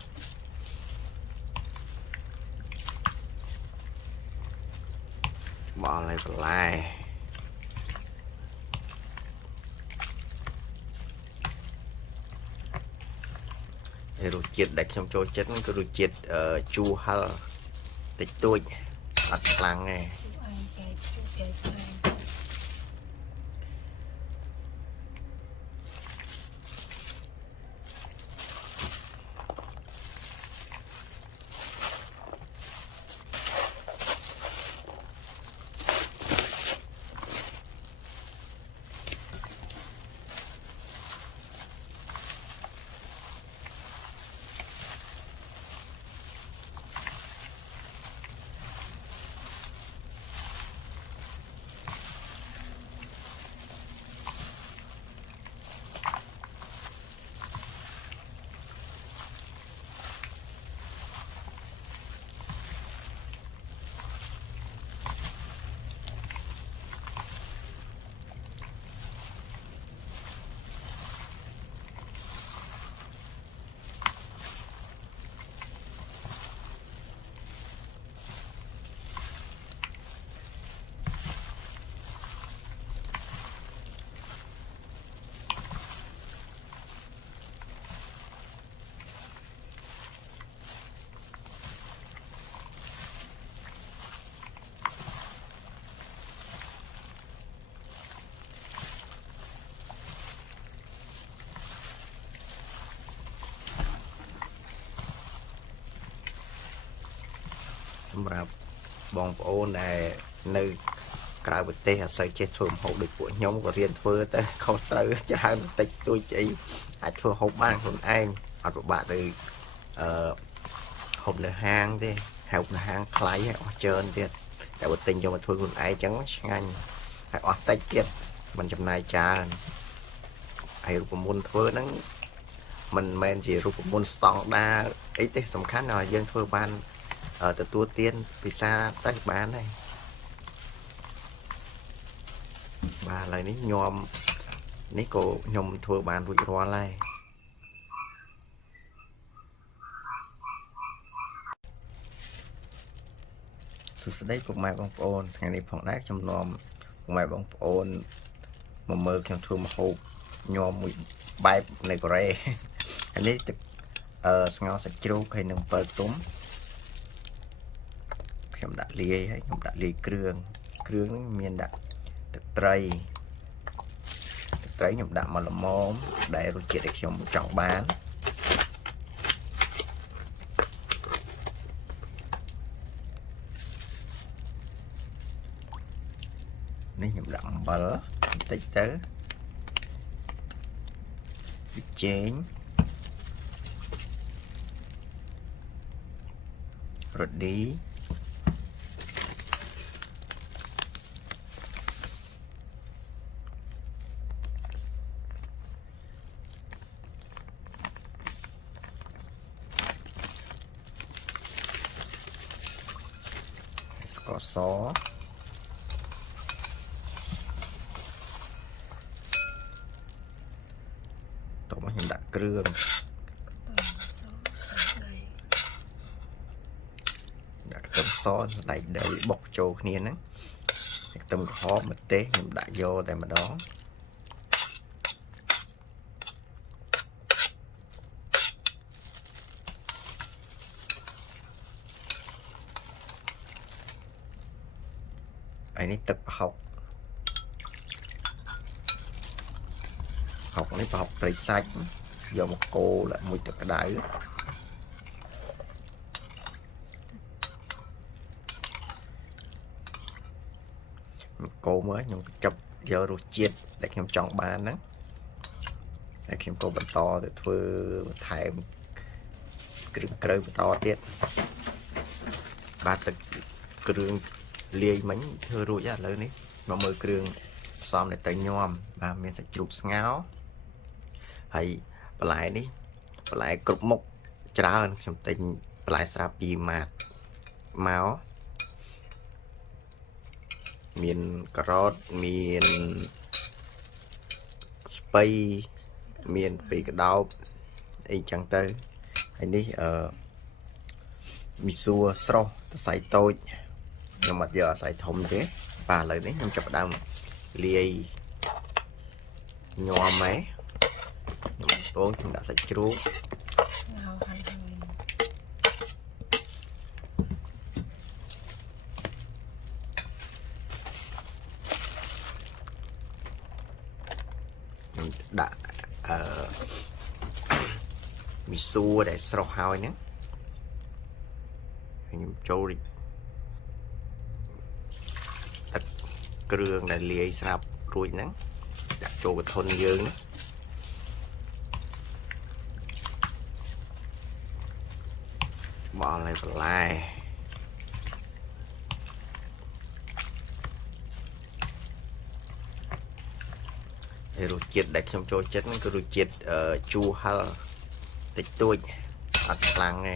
បោះឲ្យបន្លែហើយរសជាតិដែលខ្ញុំចូលចិត្តគឺរសជាតិជូរហឹរតិចតួចអត់ខ្លាំងទេ សម្រាប់បងប្អូនដែលនៅក្រៅប្រទេសអាស្រ័យចេះធ្វើម្ហូបដូចពួកខ្ញុំក៏រៀនធ្វើទៅខុសត្រូវច្រើនតិចតួចអីអាចធ្វើហូបបានខ្លួនឯងអត់ពិបាកទៅហូបនៅហាងទេហូបនៅហាងថ្លៃហើយអស់ច្រើនទៀតតែបើទិញយកមកធ្វើខ្លួនឯងចឹងឆ្ងាញ់ហើយអស់តិចទៀតមិនចំណាយច្រើនហើយរូបមន្តធ្វើហ្នឹងមិនមែនជារូបមន្តស្តង់ដារអីទេសំខាន់làយើងធ្វើបានទទួលទានពិសាទៅបានហើយបាទឥឡូវនេះញោមនេះក៏ខ្ញុំធ្វើបានរួចរាល់ហើយសួស្តីពុកម៉ែបងប្អូនថ្ងៃនេះផងដែរខ្ញុំនាំពុកម៉ែបងប្អូនមកមើលខ្ញុំធ្វើម្ហូបញោមមួយបែបនៅកូរ៉េហើយនេះទឹកស្ងោរសាច់ជ្រូកហើយនឹងអំពិលទុំខ្ញុំដាក់លាយហើយខ្ញុំដាក់លាយគ្រឿងនេះមានដាក់ទឹកត្រីខ្ញុំដាក់មកល្មមដែលរសជាតិដែលខ្ញុំចង់បាននេះខ្ញុំដាក់អំបិលបន្តិចទៅប៊ីចេងរ៉ូឌីស្ករសតោះមកខ្ញុំដាក់គ្រឿងដាក់ខ្ទឹមសសណ្តែកដីបុកចូលគ្នាហ្នឹងខ្ទឹមក្រហមម្ទេសខ្ញុំដាក់យកតែម្ដងហើយនេះទឹកប្រហុកនេះប្រហុកត្រីសាច់យកមកកូរមួយទឹកក្តៅកូរមើលខ្ញុំចាប់យករសជាតិដែលខ្ញុំចង់បានហ្នឹងហើយខ្ញុំក៏បន្តទៅធ្វើបន្ថែមគ្រឿងក្រៅបន្តទៀតបាទទឹកគ្រឿងលាយមិញធ្វើរួចហើយឥឡូវនេះមកមើលគ្រឿងផ្សំដែលទៅញោមបាទមានសាច់ជ្រូកស្ងោរហើយបន្លែនេះបន្លែគ្រប់មុខច្រើនខ្ញុំទិញបន្លែស្រាប់ពីម៉ាតមកមានការ៉ុតមានស្ពៃមានពីកដោបអីចឹងទៅហើយនេះមីសួរស្រស់សរសៃតូចខ្ញុំអត់យកអាស័យធំទេបាទឥឡូវនេះខ្ញុំចាប់ផ្ដើមលាយញោមហ៎ខ្ញុំពងខ្ញុំដាក់សាច់ជ្រូកខ្ញុំដាក់មីសួរដែលស្រស់ហើយហ្នឹងខ្ញុំចូលទឹកគ្រឿងដែលលាយស្រាប់រួចហ្នឹងដាក់ចូលកធុនយើងណាបោះឲ្យបន្លែហើយរសជាតិដែលខ្ញុំចូលចិត្តហ្នឹងគឺរសជាតិជូរហឹរតិចតួចអត់ខ្លាំងទេ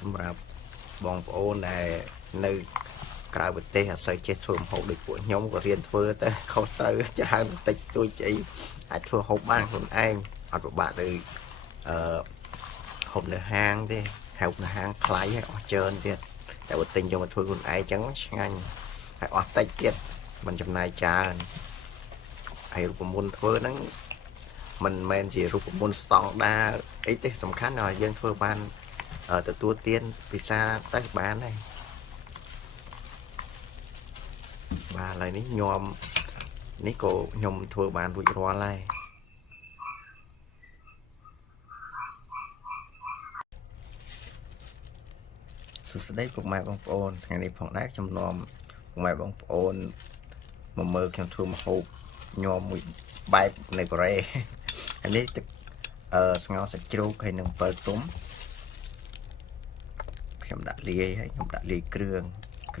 សម្រាប់បងប្អូនដែលនៅក្រៅប្រទេសអត់សូវចេះធ្វើម្ហូបដូចពួកខ្ញុំក៏រៀនធ្វើទៅខុសត្រូវច្រើនបន្តិចតួចអីអាចធ្វើហូបបានខ្លួនឯងអត់ពិបាកទៅហូបនៅហាងទេហូបនៅហាងថ្លៃហើយអស់ច្រើនទៀតតែបើទិញយកមកធ្វើខ្លួនឯងអញ្ចឹងឆ្ងាញ់ហើយអស់តិចទៀតមិនចំណាយច្រើនហើយរូបមន្តធ្វើហ្នឹងមិនមែនជារូបមន្តស្តង់ដារអីទេសំខាន់làយើងធ្វើបានទទួលទានពិសាទៅបានហើយបាទឥឡូវនេះញោមនេះក៏ខ្ញុំធ្វើបានរួចរាល់ហើយសួស្តីពុកម៉ែបងប្អូនថ្ងៃនេះផងដែរខ្ញុំនាំពុកម៉ែបងប្អូនមកមើលខ្ញុំធ្វើម្ហូបញោមមួយបែបនៅកូរ៉េហើយនេះទឹកស្ងោរសាច់ជ្រូកហើយនឹង7ទុំខ្ញុំដាក់លាយហើយខ្ញុំដាក់លាយគ្រឿង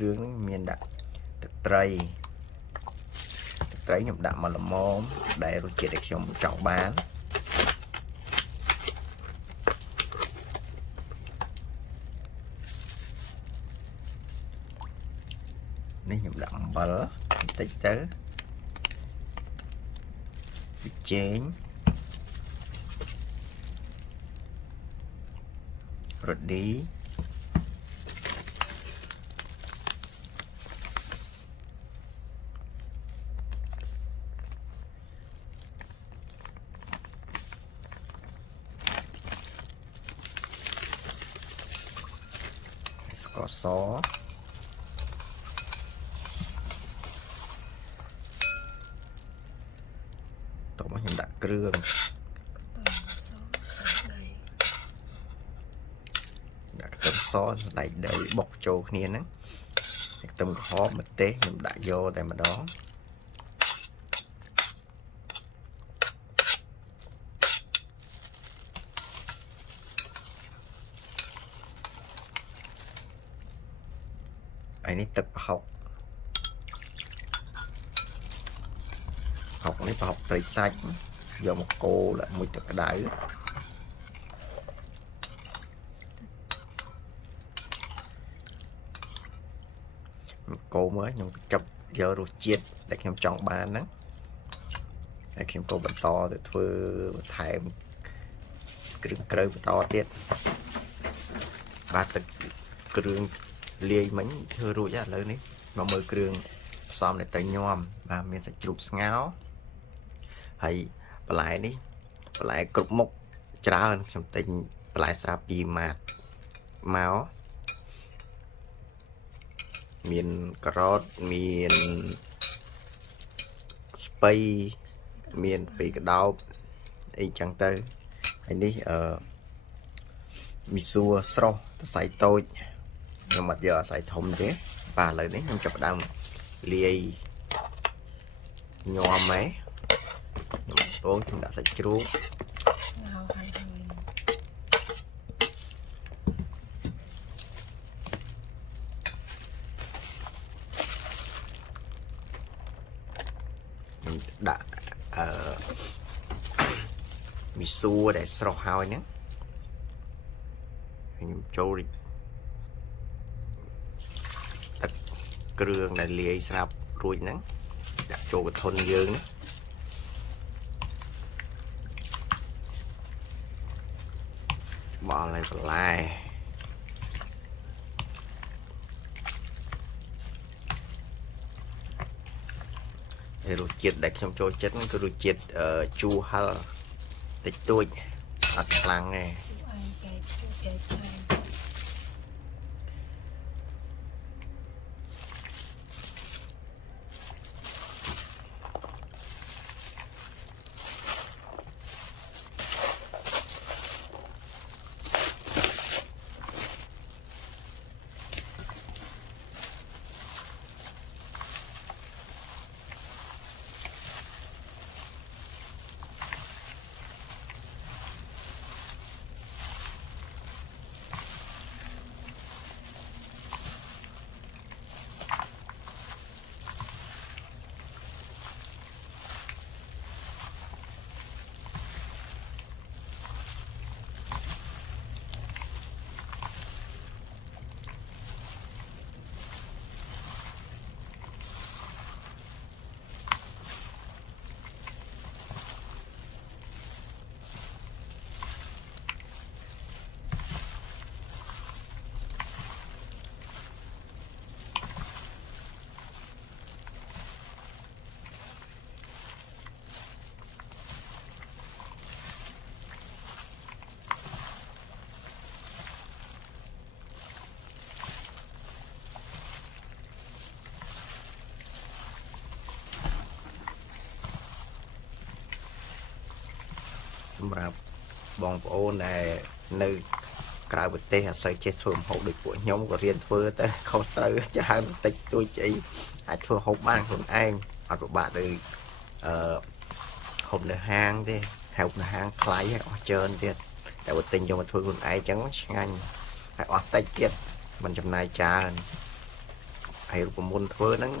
នេះមានដាក់ទឹកត្រីខ្ញុំដាក់មកល្មមដែលរសជាតិដែលខ្ញុំចង់បាននេះខ្ញុំដាក់អំបិលបន្តិចទៅប៊ីចេងរ៉ូឌីស្ករសតោះមកខ្ញុំដាក់គ្រឿងដាក់ខ្ទឹមសសណ្តែកដីបុកចូលគ្នាហ្នឹងខ្ទឹមក្រហមម្ទេសខ្ញុំដាក់យកតែម្ដងហើយនេះទឹកប្រហុកនេះប្រហុកត្រីសាច់យកមកកូរមួយទឹកក្តៅកូរមើលខ្ញុំចាប់យករសជាតិដែលខ្ញុំចង់បានហ្នឹងហើយខ្ញុំក៏បន្តទៅធ្វើបន្ថែមគ្រឿងក្រៅបន្តទៀតបាទទឹកគ្រឿងលាយមិញធ្វើរួចហើយឥឡូវនេះមកមើលគ្រឿងផ្សំដែលទៅញោមបាទមានសាច់ជ្រូកស្ងោរហើយបន្លែនេះបន្លែគ្រប់មុខច្រើនខ្ញុំទិញបន្លែស្រាប់ពីម៉ាតមកមានការ៉ុតមានស្ពៃមានពីកដោបអីចឹងទៅហើយនេះមីសួរស្រស់សរសៃតូចខ្ញុំអត់យកអាស័យធំទេបាទឥឡូវនេះខ្ញុំចាប់ផ្ដើមលាយញោមហ៎បងខ្ញុំដាក់សាច់ជ្រូកខ្ញុំដាក់មីសួរដែលស្រស់ហើយហ្នឹងខ្ញុំចូលទឹកគ្រឿងដែលលាយស្រាប់រួចហ្នឹងដាក់ចូលកធុនយើងបល់ឲ្យបន្លែហើយរសជាតិដែលខ្ញុំចូលចិត្តហ្នឹងគឺរសជាតិជូរហឹរតិចតួចអត់ខ្លាំងទេ សម្រាប់បងប្អូនដែលនៅក្រៅប្រទេសអាស្រ័យចេះធ្វើម្ហូបដូចពួកខ្ញុំក៏រៀនធ្វើទៅខុសត្រូវច្រើនបន្តិចតួចអីអាចធ្វើហូបបានខ្លួនឯងអត់ពិបាកទៅហូបនៅហាងទេហូបនៅហាងថ្លៃហើយអស់ច្រើនទៀតតែបើទិញយកមកធ្វើខ្លួនឯងចឹងឆ្ងាញ់ហើយអស់តិចទៀតមិនចំណាយច្រើនហើយរូបមន្តធ្វើហ្នឹង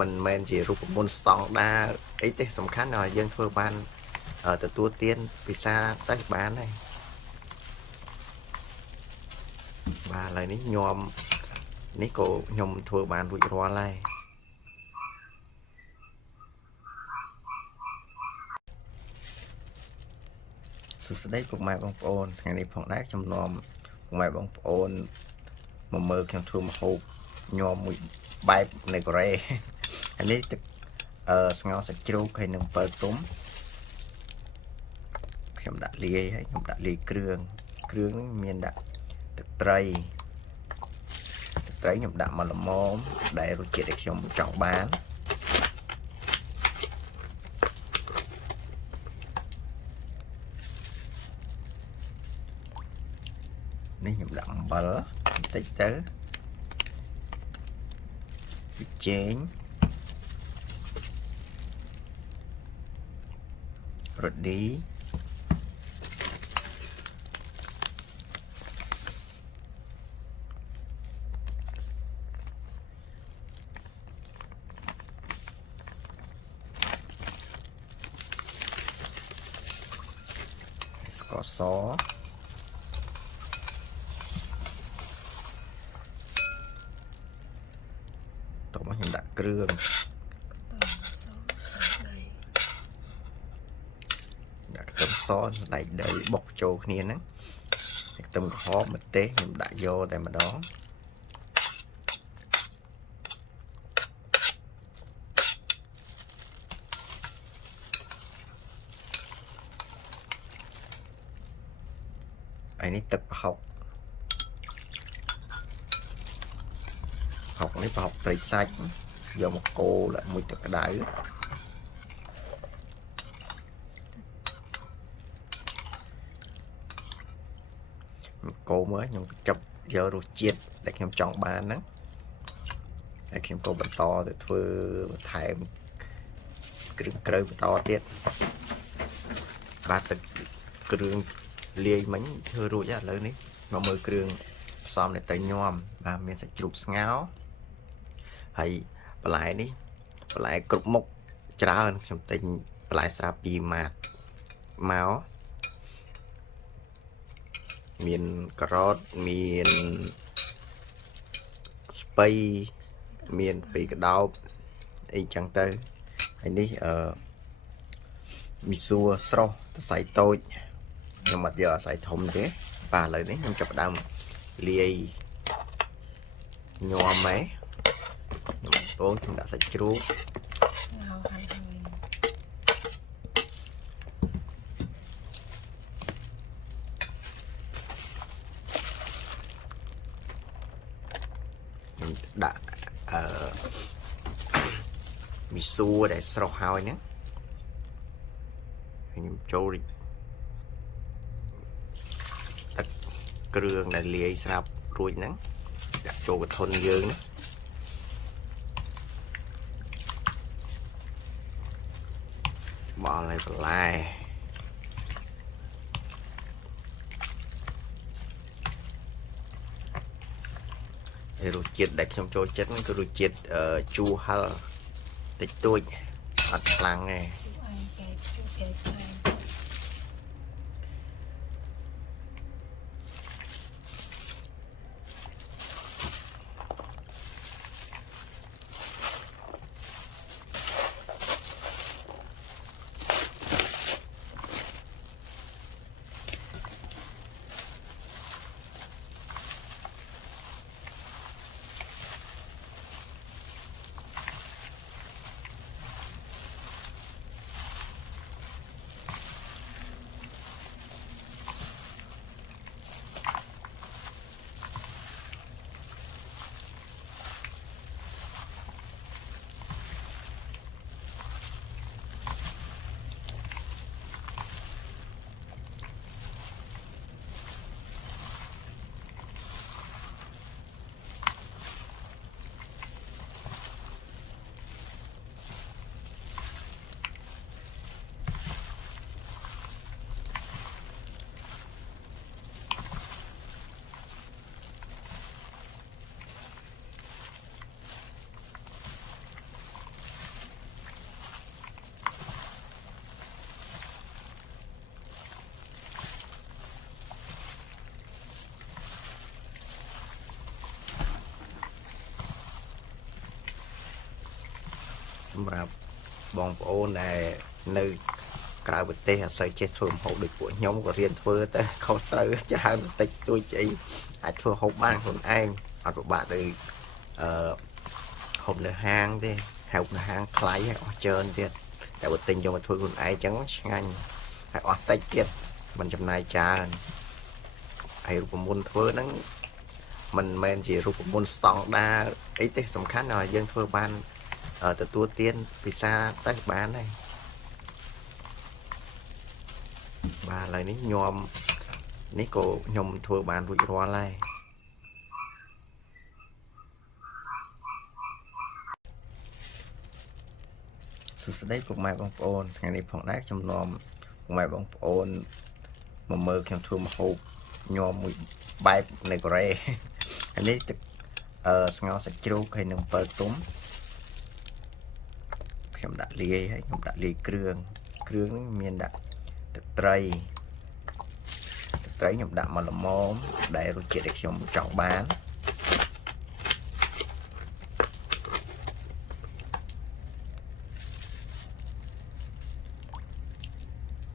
មិនមែនជារូបមន្តស្តង់ដារអីទេសំខាន់làយើងធ្វើបានទទួលទានពិសាទៅបានហើយបាទឥឡូវនេះញោមនេះក៏ខ្ញុំធ្វើបានរួចរាល់ហើយសួស្តីពុកម៉ែបងប្អូនថ្ងៃនេះផងដែរខ្ញុំនាំពុកម៉ែបងប្អូនមកមើលខ្ញុំធ្វើម្ហូបញោមមួយបែបនៅកូរ៉េហើយនេះទឹកស្ងោរសាច់ជ្រូកហើយនឹងអំពិលទុំខ្ញុំដាក់លាយហើយខ្ញុំដាក់លាយគ្រឿងនេះមានដាក់ទឹកត្រីខ្ញុំដាក់មកល្មមដែលរសជាតិដែលខ្ញុំចង់បាននេះខ្ញុំដាក់អំបិលបន្តិចទៅប៊ីចេងរ៉ូឌីស្ករសតោះមកខ្ញុំដាក់គ្រឿងដាក់ខ្ទឹមសដៃដីបុកចូលគ្នាហ្នឹងខ្ទឹមក្រហមម្ទេសខ្ញុំដាក់យកតែម្ដងហើយនេះទឹកប្រហុកនេះប្រហុកត្រីសាច់យកមកកូរមួយទឹកក្តៅកូរមើលខ្ញុំចាប់យករសជាតិដែលខ្ញុំចង់បានហ្នឹងហើយខ្ញុំក៏បន្តទៅធ្វើបន្ថែមគ្រឿងក្រៅបន្តទៀតបាទទឹកគ្រឿងលាយមិញធ្វើរួចហើយឥឡូវនេះមកមើលគ្រឿងផ្សំដែលទៅញោមបាទមានសាច់ជ្រូកស្ងោរហើយបន្លែនេះបន្លែគ្រប់មុខច្រើនខ្ញុំទិញបន្លែស្រាប់ពីម៉ាតមកមានការ៉ុតមានស្ពៃមានពីកដោបអីចឹងទៅហើយនេះមីសួរស្រស់សរសៃតូចខ្ញុំអត់យកអាស័យធំទេបាទឥឡូវនេះខ្ញុំចាប់ផ្ដើមលាយញោមហើយខ្ញុំដាក់សាច់ជ្រូកខ្ញុំដាក់មីសួរដែលស្រស់ហើយហ្នឹងខ្ញុំចូលទឹកគ្រឿងដែលលាយស្រាប់រួចហ្នឹងដាក់ចូលកធុនយើងណាបោះឲ្យបន្លែហើយរសជាតិដែលខ្ញុំចូលចិត្តហ្នឹងគឺរសជាតិជូរហឹរតិចតួចអត់ខ្លាំងទេ សម្រាប់បងប្អូនដែលនៅក្រៅប្រទេសអាស្រ័យចេះធ្វើម្ហូបដូចពួកខ្ញុំក៏រៀនធ្វើទៅខុសត្រូវច្រើនបន្តិចតួចអីអាចធ្វើហូបបានខ្លួនឯងអត់ពិបាកទៅហូបនៅហាងទេហូបនៅហាងថ្លៃហើយអស់ច្រើនទៀតតែបើទិញយកមកធ្វើខ្លួនឯងអញ្ចឹងឆ្ងាញ់ហើយអស់តិចទៀតមិនចំណាយច្រើនហើយរូបមន្តធ្វើហ្នឹងមិនមែនជារូបមន្តស្តង់ដារអីទេសំខាន់ឲ្យយើងធ្វើបានទទួលទានពិសាទៅបានហើយបាទឥឡូវនេះញោមនេះក៏ខ្ញុំធ្វើបានរួចរាល់ហើយសួស្តីពុកម៉ែបងប្អូនថ្ងៃនេះផងដែរខ្ញុំនាំពុកម៉ែបងប្អូនមកមើលខ្ញុំធ្វើម្ហូបញោមមួយបែបនៅកូរ៉េហើយនេះទឹកស្ងោរសាច់ជ្រូកហើយនឹងអំពិលទុំខ្ញុំដាក់លាយហើយខ្ញុំដាក់លាយគ្រឿងនេះមានដាក់ទឹកត្រីខ្ញុំដាក់មកល្មមដែលរសជាតិដែលខ្ញុំចង់បាន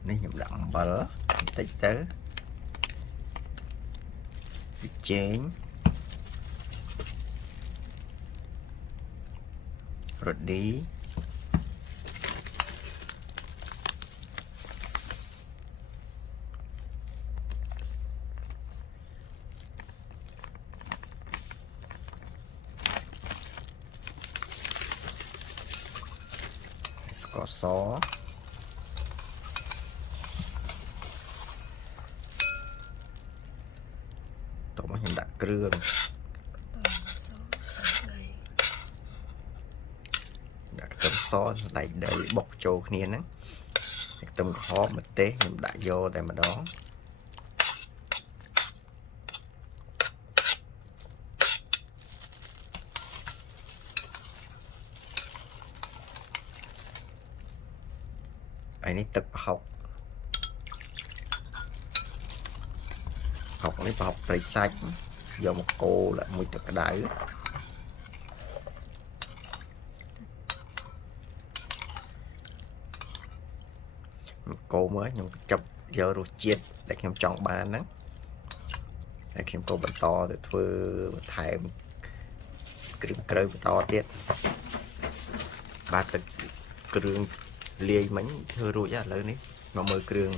នេះខ្ញុំដាក់អំបិលបន្តិចទៅប៊ីចេងរ៉ូឌីស្ករសតោះមកខ្ញុំដាក់គ្រឿងដាក់ខ្ទឹមសសណ្តែកដីបុកចូលគ្នាហ្នឹងខ្ទឹមក្រហមម្ទេសខ្ញុំដាក់យកតែម្ដងហើយនេះទឹកប្រហុកនេះប្រហុកត្រីសាច់យកមកកូរមួយទឹកក្តៅកូរមើលខ្ញុំចាប់យករសជាតិដែលខ្ញុំចង់បានហ្នឹងហើយខ្ញុំក៏បន្តទៅធ្វើបន្ថែមគ្រឿងក្រៅបន្តទៀតបាទទឹកគ្រឿងលាយមិញធ្វើរួចហើយឥឡូវនេះមកមើលគ្រឿង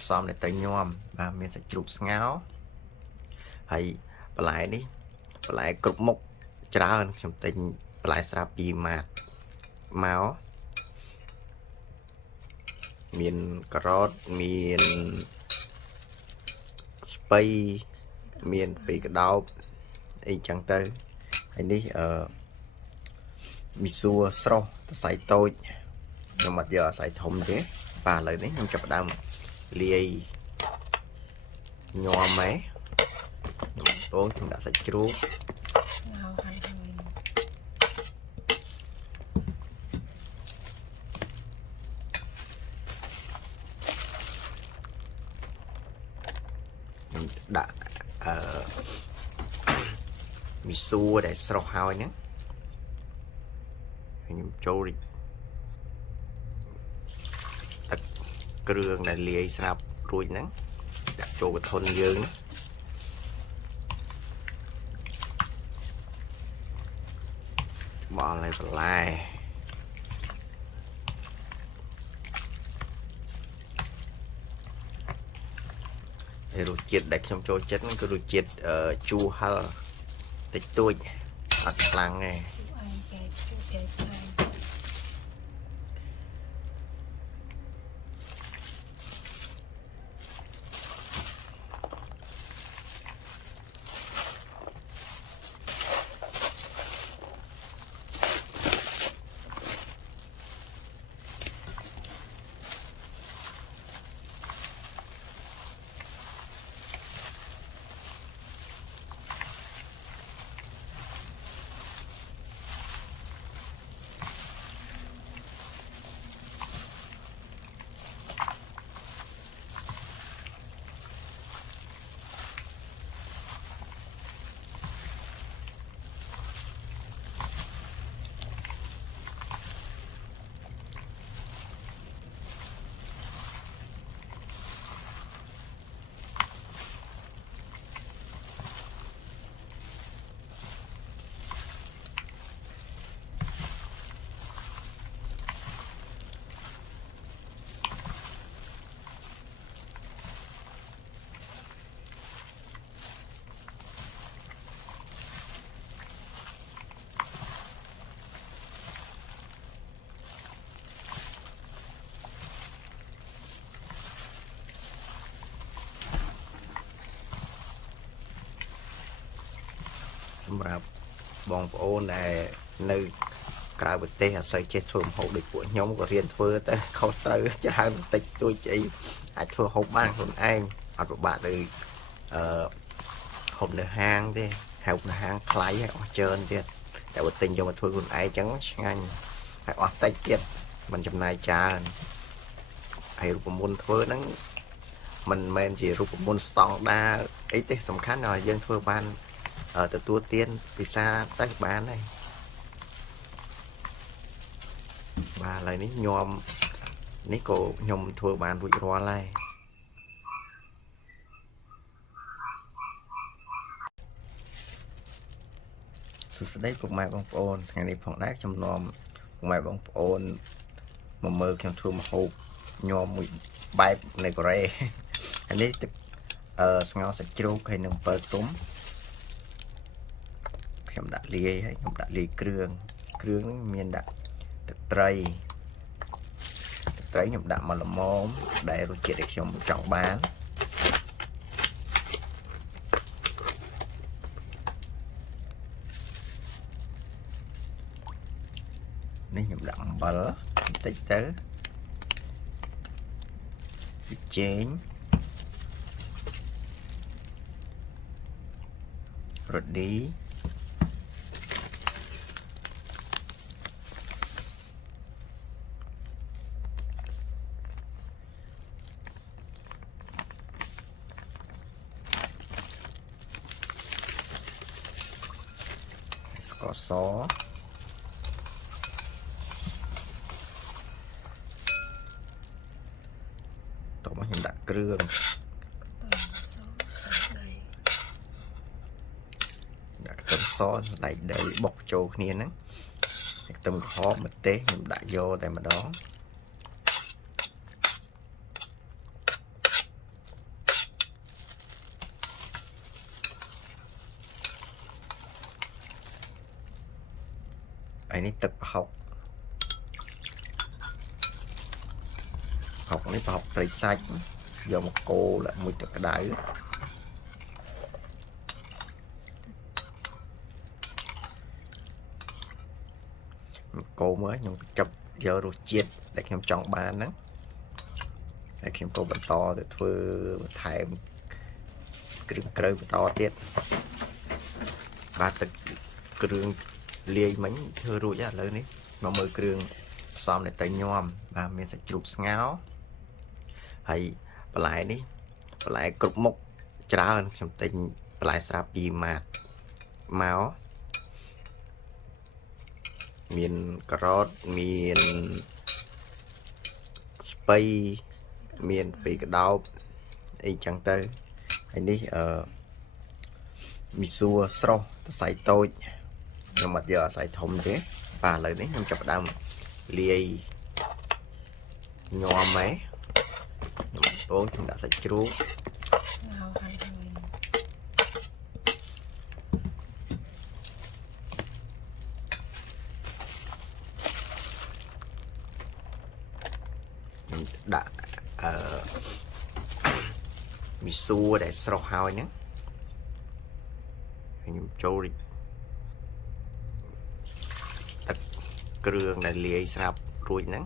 ផ្សំដែលត្រូវញោមបាទមានសាច់ជ្រូកស្ងោរហើយបន្លែនេះបន្លែគ្រប់មុខច្រើនខ្ញុំទិញបន្លែស្រាប់ពីម៉ាតមកមានការ៉ុតមានស្ពៃមានពីកដោបអីចឹងទៅហើយនេះមីសួរស្រស់សរសៃតូចខ្ញុំអត់យកអាស័យធំទេបាទឥឡូវនេះខ្ញុំចាប់ផ្ដើមលាយញោមហើយខ្ញុំដាក់សាច់ជ្រូកខ្ញុំដាក់មីសួរដែលស្រស់ហើយហ្នឹងខ្ញុំចូលទឹកគ្រឿងដែលលាយស្រាប់រួចហ្នឹងដាក់ចូលកធុនយើងបោះឲ្យបន្លែហើយរសជាតិដែលខ្ញុំចូលចិត្តហ្នឹងគឺរសជាតិជូរហឹរតិចតួចអត់ខ្លាំងទេ សម្រាប់បងប្អូនដែលនៅក្រៅប្រទេសអាស្រ័យចេះធ្វើម្ហូបដូចពួកខ្ញុំក៏រៀនធ្វើទៅខុសត្រូវច្រើនបន្តិចតួចអីអាចធ្វើហូបបានខ្លួនឯងអត់ពិបាកទៅហូបនៅហាងទេហូបនៅហាងថ្លៃហើយអស់ច្រើនទៀតតែបើទិញយកមកធ្វើខ្លួនឯងអញ្ចឹងឆ្ងាញ់ហើយអស់តិចទៀតមិនចំណាយច្រើនហើយរូបមន្តធ្វើហ្នឹងមិនមែនជារូបមន្តស្តង់ដារអីទេសំខាន់làយើងធ្វើបានទទួលទានពិសាទៅបានហើយបាទឥឡូវនេះញោមនេះក៏ខ្ញុំធ្វើបានរួចរាល់ហើយសួស្តីពុកម៉ែបងប្អូនថ្ងៃនេះផងដែរខ្ញុំនាំពុកម៉ែបងប្អូនមកមើលខ្ញុំធ្វើម្ហូបញោមមួយបែបនៅកូរ៉េហើយនេះទឹកស្ងោរសាច់ជ្រូកហើយនឹងអំពិលទុំខ្ញុំដាក់លាយហើយខ្ញុំដាក់លាយគ្រឿងនេះមានដាក់ទឹកត្រីខ្ញុំដាក់មកល្មមដែលរសជាតិដែលខ្ញុំចង់បាននេះខ្ញុំដាក់អំបិលបន្តិចទៅប៊ីចេងរ៉ូឌីស្ករសតោះមកខ្ញុំដាក់គ្រឿងដាក់ខ្ទឹមសដៃដីបុកចូលគ្នាហ្នឹងខ្ទឹមក្រហមម្ទេសខ្ញុំដាក់យកតែម្ដងហើយនេះទឹកប្រហុកនេះប្រហុកត្រីសាច់យកមកកូរមួយទឹកក្តៅកូរមើលខ្ញុំចាប់យករសជាតិដែលខ្ញុំចង់បានហ្នឹងហើយខ្ញុំក៏បន្តទៅធ្វើបន្ថែមគ្រឿងក្រៅបន្តទៀតបាទទឹកគ្រឿងលាយមិញធ្វើរួចហើយឥឡូវនេះមកមើលគ្រឿងផ្សំដែលទៅញោមបាទមានសាច់ជ្រូកស្ងោរហើយបន្លែនេះបន្លែគ្រប់មុខច្រើនខ្ញុំទិញបន្លែស្រាប់ពីម៉ាតមកមានការ៉ុតមានស្ពៃមានពីកដោបអីចឹងទៅហើយនេះមីសួរស្រស់សរសៃតូចខ្ញុំអត់យកអាស័យធំទេបាទឥឡូវនេះខ្ញុំចាប់ផ្ដើមលាយញោមហើយដំបូងខ្ញុំដាក់សាច់ជ្រូកខ្ញុំដាក់មីសួរដែលស្រស់ហើយហ្នឹងខ្ញុំចូលទឹកគ្រឿងដែលលាយស្រាប់រួចហ្នឹង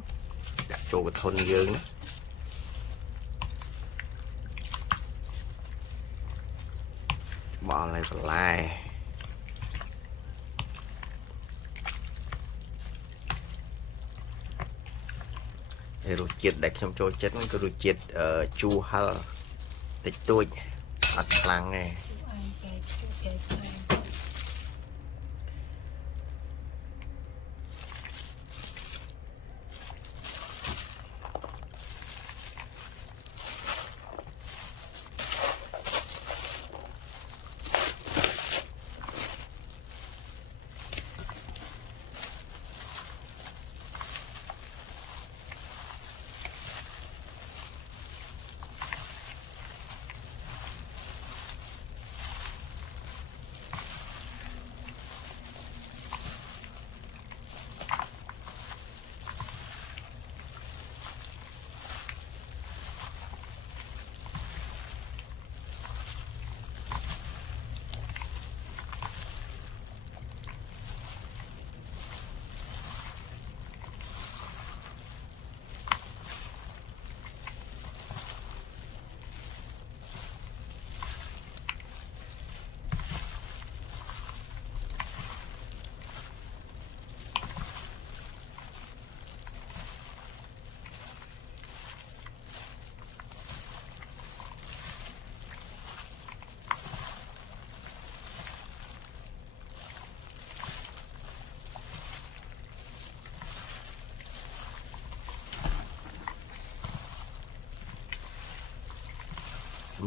ដាក់ចូលកធុនយើងណាបោះឲ្យបន្លែហើយរសជាតិដែលខ្ញុំចូលចិត្តហ្នឹងគឺរសជាតិជូរហឹរតិចតួចអត់ខ្លាំងទេ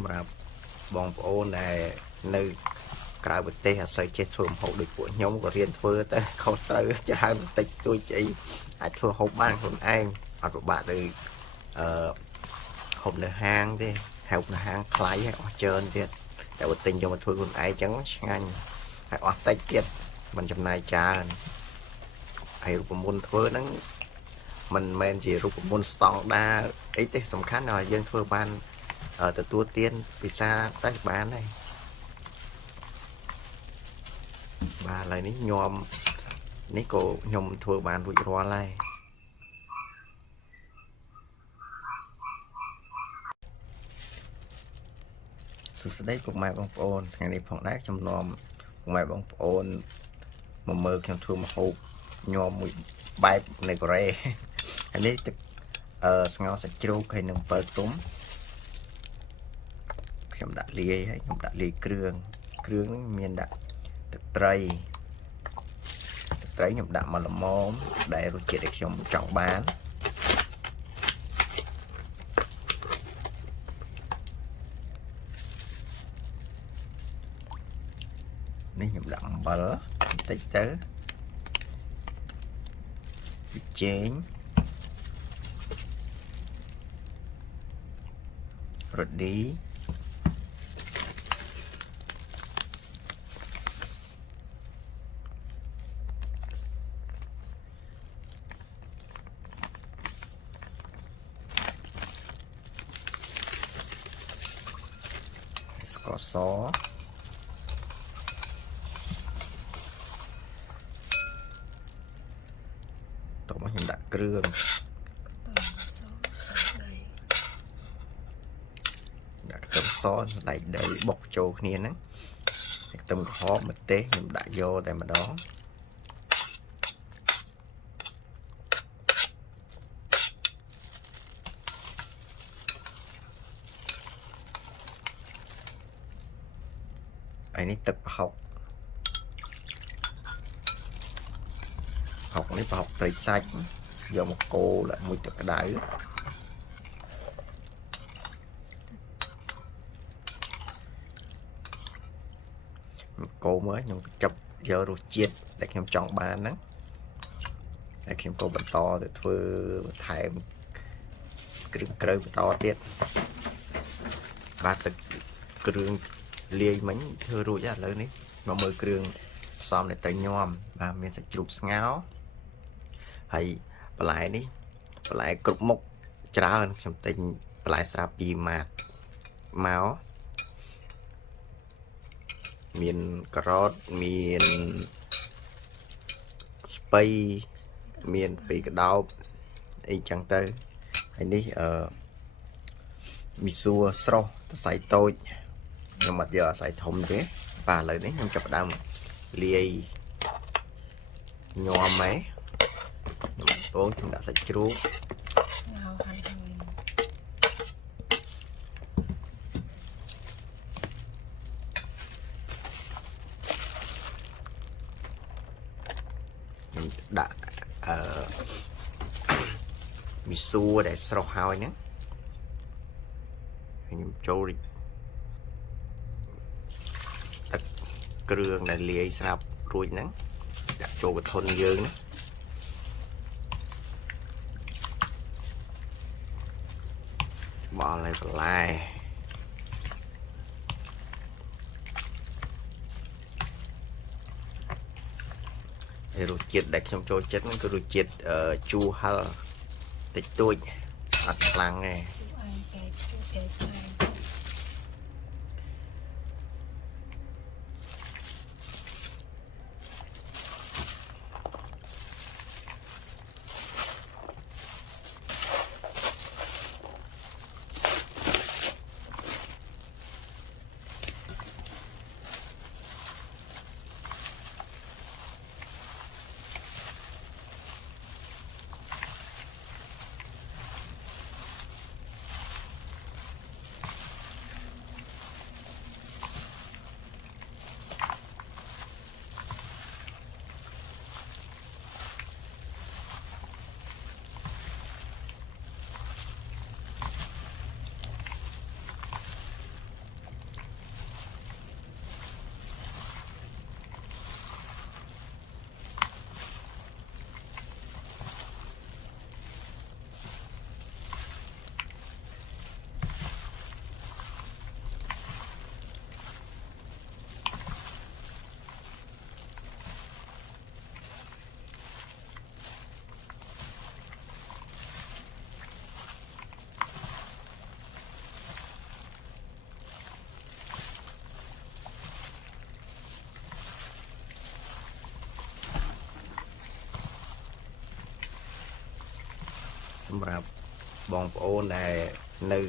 សម្រាប់បងប្អូនដែលនៅក្រៅប្រទេសអាស្រ័យចេះធ្វើម្ហូបដូចពួកខ្ញុំក៏រៀនធ្វើទៅខុសត្រូវច្រើនបន្តិចតួចអីអាចធ្វើហូបបានខ្លួនឯងអត់ពិបាកទៅហូបនៅហាងទេហូបនៅហាងថ្លៃហើយអស់ច្រើនទៀតតែបើទិញយកមកធ្វើខ្លួនឯងអញ្ចឹងឆ្ងាញ់ហើយអស់តិចទៀតមិនចំណាយច្រើនហើយរូបមន្តធ្វើហ្នឹងមិនមែនជារូបមន្តស្តង់ដារអីទេសំខាន់ឲ្យយើងធ្វើបានទទួលទានពិសាតែបានហើយបាទឥឡូវនេះញោមនេះក៏ខ្ញុំធ្វើបានរួចរាល់ហើយសួស្តីពុកម៉ែបងប្អូនថ្ងៃនេះផងដែរខ្ញុំនាំពុកម៉ែបងប្អូនមកមើលខ្ញុំធ្វើម្ហូបញោមមួយបែបនៅកូរ៉េហើយនេះទឹកស្ងោរសាច់ជ្រូកហើយនឹងអំពិលទុំខ្ញុំដាក់លាយហើយខ្ញុំដាក់លាយគ្រឿងនេះមានដាក់ទឹកត្រីខ្ញុំដាក់មកល្មមដែលរសជាតិដែលខ្ញុំចង់បាននេះខ្ញុំដាក់អំបិលបន្តិចទៅប៊ីចេងរ៉ូឌីស្ករសតោះមកខ្ញុំដាក់គ្រឿងដាក់ខ្ទឹមសសណ្តែកដីបុកចូលគ្នាហ្នឹងខ្ទឹមក្រហមម្ទេសខ្ញុំដាក់យកតែម្ដងហើយនេះទឹកប្រហុកនេះប្រហុកត្រីសាច់យកមកកូរជាមួយទឹកក្តៅកូរមើលខ្ញុំចាប់យករសជាតិដែលខ្ញុំចង់បានហ្នឹងហើយខ្ញុំក៏បន្តទៅធ្វើបន្ថែមគ្រឿងក្រៅបន្តទៀតបាទទឹកគ្រឿងលាយមិញធ្វើរួចហើយឥឡូវនេះមកមើលគ្រឿងផ្សំដែលត្រូវញោមបាទមានសាច់ជ្រូកស្ងោរហើយបន្លែនេះបន្លែគ្រប់មុខច្រើនខ្ញុំទិញបន្លែស្រាប់ពីម៉ាតមកមានការ៉ុតមានស្ពៃមានពីកដោបអីចឹងទៅហើយនេះមីសួរស្រស់សរសៃតូចខ្ញុំអត់យកអាស័យធំទេបាទឥឡូវនេះខ្ញុំចាប់ផ្ដើមលាយញោមហើយខ្ញុំដាក់សាច់ជ្រូកខ្ញុំដាក់មីសួរដែលស្រស់ហើយហ្នឹងខ្ញុំចូលទឹកគ្រឿងដែលលាយស្រាប់រួចហ្នឹងដាក់ចូលកធុនយើងណាបល់ឲ្យបន្លែហើយរសជាតិដែលខ្ញុំចូលចិត្តហ្នឹងគឺរសជាតិជូរហឹរតិចតួចអត់ខ្លាំងទេ សម្រាប់បងប្អូនដែលនៅ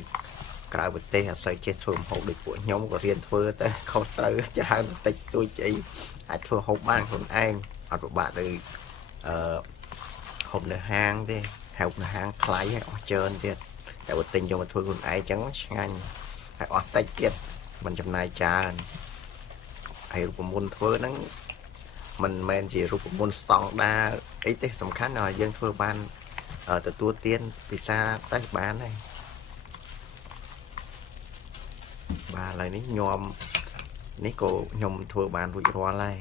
ក្រៅប្រទេសអត់សូវចេះធ្វើម្ហូបដូចពួកខ្ញុំក៏រៀនធ្វើទៅខុសត្រូវច្រើនបន្តិចតួចអីអាចធ្វើហូបបានខ្លួនឯងអត់ពិបាកទៅហូបនៅហាងទេហូបនៅហាងថ្លៃហើយអស់ច្រើនទៀតតែបើទិញយកមកធ្វើខ្លួនឯងចឹងឆ្ងាញ់ហើយអស់តិចទៀតមិនចំណាយច្រើនហើយរូបមន្តធ្វើហ្នឹងមិនមែនជារូបមន្តស្តង់ដារអីទេសំខាន់ឲ្យយើងធ្វើបានទទួលទានពិសាទៅបានហើយបាទឥឡូវនេះញោមនេះក៏ខ្ញុំធ្វើបានរួចរាល់ហើយ